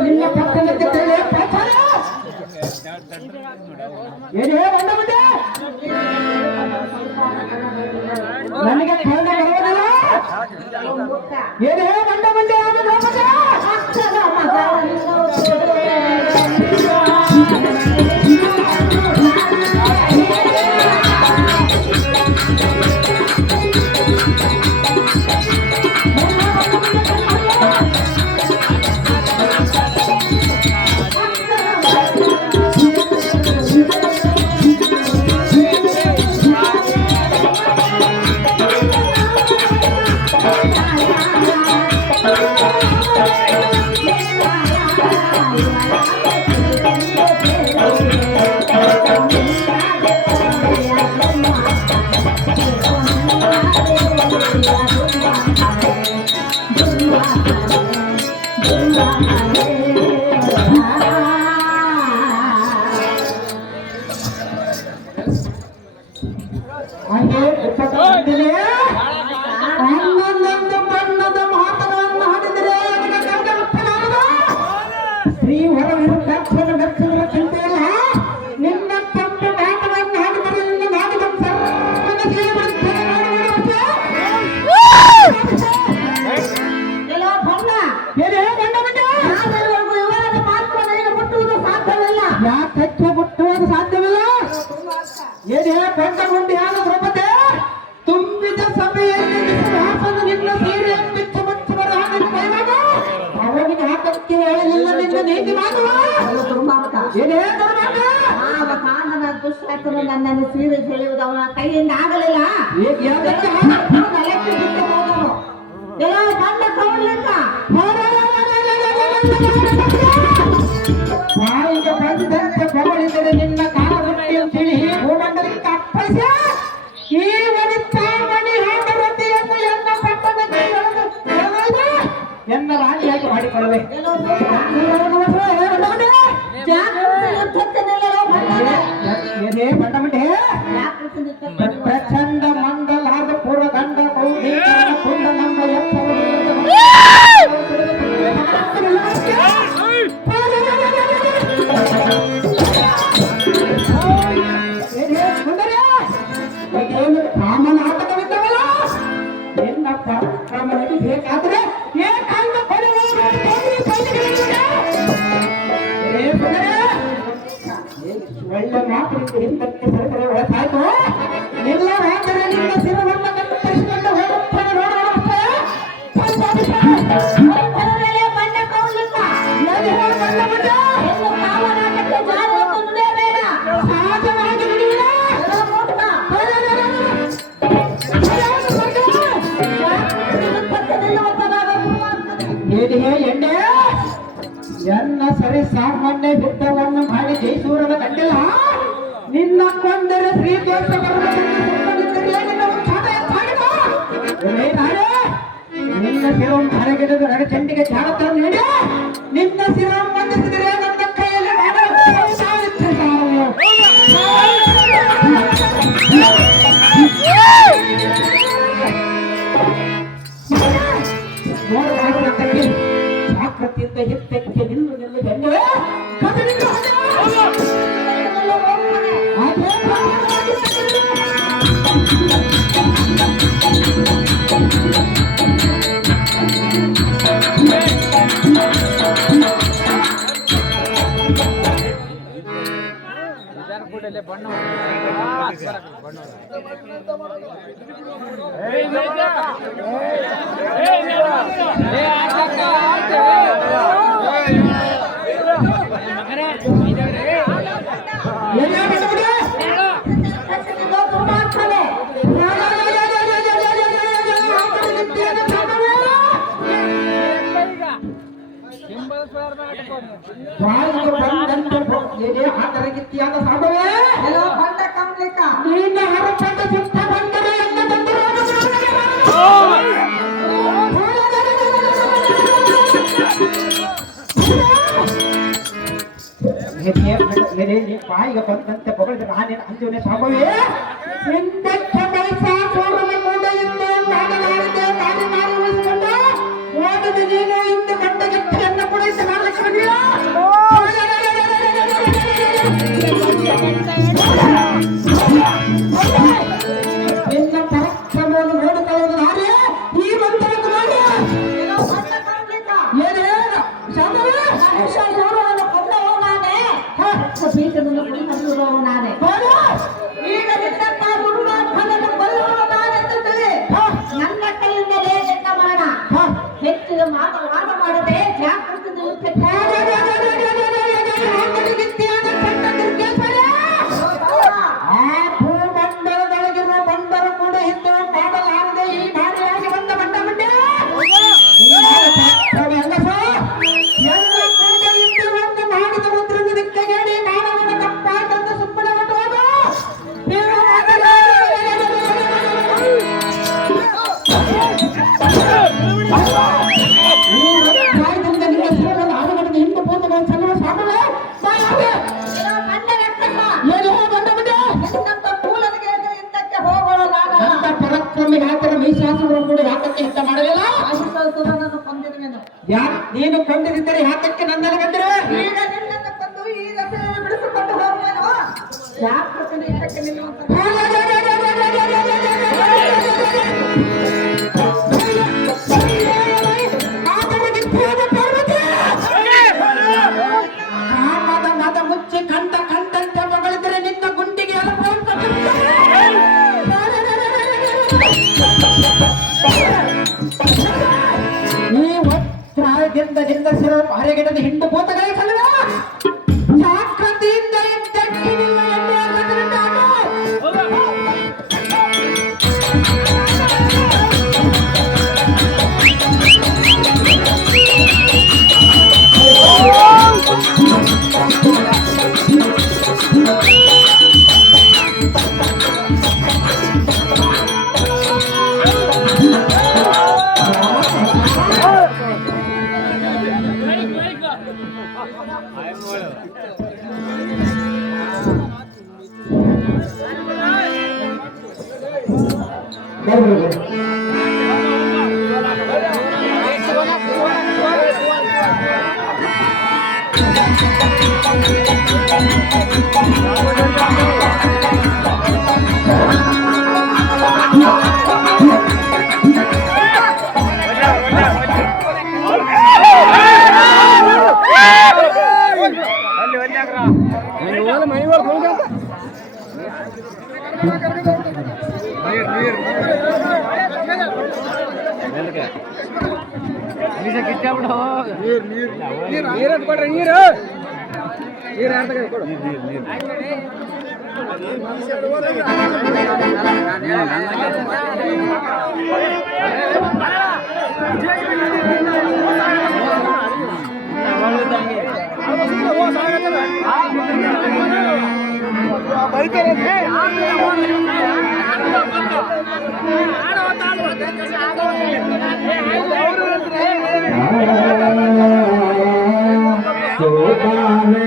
ನಿನ್ನ ಪಕ್ಕಕ್ಕೆ ನನಗೆ ಕಳೆದ ಬರುವುದಿಲ್ಲ. ಏನೇ ಬಂಡ ಬಂಡೆ ಹಾಗೆ ಬಂದಿದೆ ಒಂದೊಂದು ಬಣ್ಣದ ಮಾತುಗಳನ್ನು ಹಾಡಿದರೆ ಶ್ರೀ ಹೊರವಿರು ದರ್ಶನ ದರ್ಶನದ ಚಿಂತೆಯಲ್ಲ ನಿನ್ನ ತಪ್ಪು ಮಾತುಗಳನ್ನು ಹಾಡಿದರೆ ನಿನ್ನ ನಾಡಿದ ಯಾಕೆ ಮುಟ್ಟುವುದು ಸಾಧ್ಯವಿಲ್ಲ ಏನೇ ಕೊಂಡಗುಂಡಿ ಆದ ದ್ರೌಪದಿ ತುಂಬಿದ ಸಭೆಯಲ್ಲಿ ಹಾಸನ ನಿನ್ನ ಸೀರೆ ಬಿಚ್ಚು ಮುಚ್ಚುವರ ಅವನಿಗೆ ಹಾಕಕ್ಕೆ ಹೇಳಲಿಲ್ಲ ನಿನ್ನ ನೀತಿ ಮಾಡುವ ಏನೇ ಕಾನನ ದುಷ್ಟರು ನನ್ನನ್ನು ಸೀರೆ ಸೆಳೆಯುವುದು ಅವನ ಕೈಯಿಂದ ಆಗಲಿಲ್ಲ ಕೆಲವು ಬಣ್ಣ ಕೌಲಿಲ್ಲ ಬಾಯಿಗೆ ಬಂದಂತೆ ಬಗಳಿದರೆ ನಿನ್ನ ಕಾಲಗುಟ್ಟಿಯ ತಿಳಿ ಭೂಮಂಡಲಕ್ಕೆ ಅಪ್ಪಳಿಸ ಈ ಮಣಿ ಹಾಕರತಿಯನ್ನು ಎನ್ನ ಪಟ್ಟಣಕ್ಕೆ ಎನ್ನ ರಾಣಿಯಾಗಿ ಮಾಡಿಕೊಳ್ಳುವೆ ಏನೇ ಬಂಡಮಂಡೆ ಪ್ರಚಂಡ ಮಂಡಲಾದ ಪೂರ್ವದಂಡ ಕುಂಡ ನಮ್ಮ ಕಾಮನ ಆಟಕವಿದ್ದವಲ್ಲ ಎನ್ನ ಪರಾಕ್ರಮವಾಗಿ ಬೇಕಾದ್ರೆ ಏಕಾಂತ ಒಳ್ಳೆ ಮಾತಿನಿಂದ ಹಿಂದಕ್ಕೆ ಸರಕರೆ ಒಳಸಾಯ್ತು ಎಲ್ಲ ರಾಜ್ಯದ ನಿನ್ನ ಶಿರವನ್ನು ಕತ್ತರಿಸಿಕೊಂಡು ಹೋಗುತ್ತಾನೆ ಬಣ್ಣ ಕೌಲಿಲ್ಲ ಸಹಜವಾಗಿ ಏನಿಗೆ ಎಣ್ಣೆ ಎನ್ನ ಸರಿ ಸಾಮಾನ್ಯ ಯುದ್ಧವನ್ನು ಮಾಡಿ ಜೈಸೂರನ ಕಂಡಿಲ್ಲ ನಿನ್ನ ಕೊಂದರೆ ಶ್ರೀದೋಷ ನಿನ್ನ ಶಿರವನ್ನು ಹರಗಿಡಿದು ನಡಚಂಡಿಗೆ ಜಾಗತ್ತ ನೀಡಿ ನಿನ್ನ ಶಿರವನ್ನು ಬಂಧಿಸಿದರೆ ನನ್ನ ಕೈಯಲ್ಲಿ ಜಾಗೃತಿಯಿಂದ ಎತ್ತಕ್ಕೆ ನಿಲ್ಲು ಬೆನ್ನುವೆ ಬಣ್ಣ ಆತರಗಿತ್ತಿಯಾದ ಸಾಧವೇ ಬಂಡ ಕಂಪ್ಲಿಕ ನಿನ್ನ ಹೊರಪಟ್ಟ ಸುತ್ತ ಬಂದರೆ ಬಾಯಿಗೆ ಬಂದಂತೆ ಬಗಳಿದ್ರೆ ನಾನೇನು ಅಂಜುನೆ ಸಾಧವೇ ಹಿಂದಕ್ಕೆ ಮೈಸಾಸುರನ ಮೂಲೆಯಿಂದ ಮಾಡಲಾರದೆ ದಾರಿ ಮಾಡಿ ಉಳಿಸಿಕೊಂಡು ಓದದ ನೀನು ಇಂದು ಗಂಟೆಗೆಟ್ಟೆಯನ್ನು ಪೂರೈಸಿ ಮಾಡಲಿಕ್ಕೆ ನಿನ್ನ ಪರಾಕ್ರಮವನ್ನು ನೋಡಿಕೊಳ್ಳುವುದು ನಾನೇ ಈ ಮಂತ್ರವನ್ನು ಮಾಡಿ ನಾನೇ ಈಗ ನಿನ್ನ ದುರ್ಮಾರ್ಗನನ್ನು ಕೊಲ್ಲುವುದು ನಾನೆಂದು ತಿಳಿ ನನ್ನ ಕೈಯಿಂದಲೇ ನಿನ್ನ ಮಾಡ ಹೆಚ್ಚಿನ ಮಾತನಾಡ ಮಾಡದೆ ಜಾಗೃತಿ ಆ ಭೂಮಂಡಲ ಮಾತ್ರ ಮಹಿಷಾಸುರನು ಕೂಡ ಯಾತಕ್ಕೆ ಯುದ್ಧ ಮಾಡಲಿಲ್ಲ? ಮಹಿಷಾಸುರನನ್ನು ಕೊಂದಿರುವೆನು. ನೀನು ಕೊಂದಿದ್ದರೆ ಯಾತಕ್ಕೆ ನನ್ನಲ್ಲಿ ಬಂದಿರುವೆ? ಈಗ ನಿನ್ನನ್ನು ಕೊಂದು ಈ ರಥವನ್ನು ಬಿಡಿಸಿಕೊಂಡು ಹೋಗುವೆನು. ಯಾಕೆ ಯುದ್ಧಕ್ಕೆ ನಿಲ್ಲುವಂತ ಕಾಮದ ಮದ ಮುಚ್ಚಿ ಕಂಠಂತೆ ಮಗಳಿದ್ರೆ ನಿನ್ನ ಗುಂಡಿಗೆ ಈ ಒತ್ತಾಯದಿಂದ ನಿನ್ನ ಸಿರ ಅರೆಗಿಡದ ಹಿಂಡು ಭೂತಗಳೇ ಸಲ್ಲದ ಜಾಗೃತಿಯಿಂದ ಇದ್ದಕ್ಕಿನಿಲ್ಲ ಎಂದು ಹೇಳಿದರೆ ನಾನು ನೀರು ಕೊಡ್ರಿ ನೀರು ನೀರು ಕೊಡು ಸೋತಾನೆ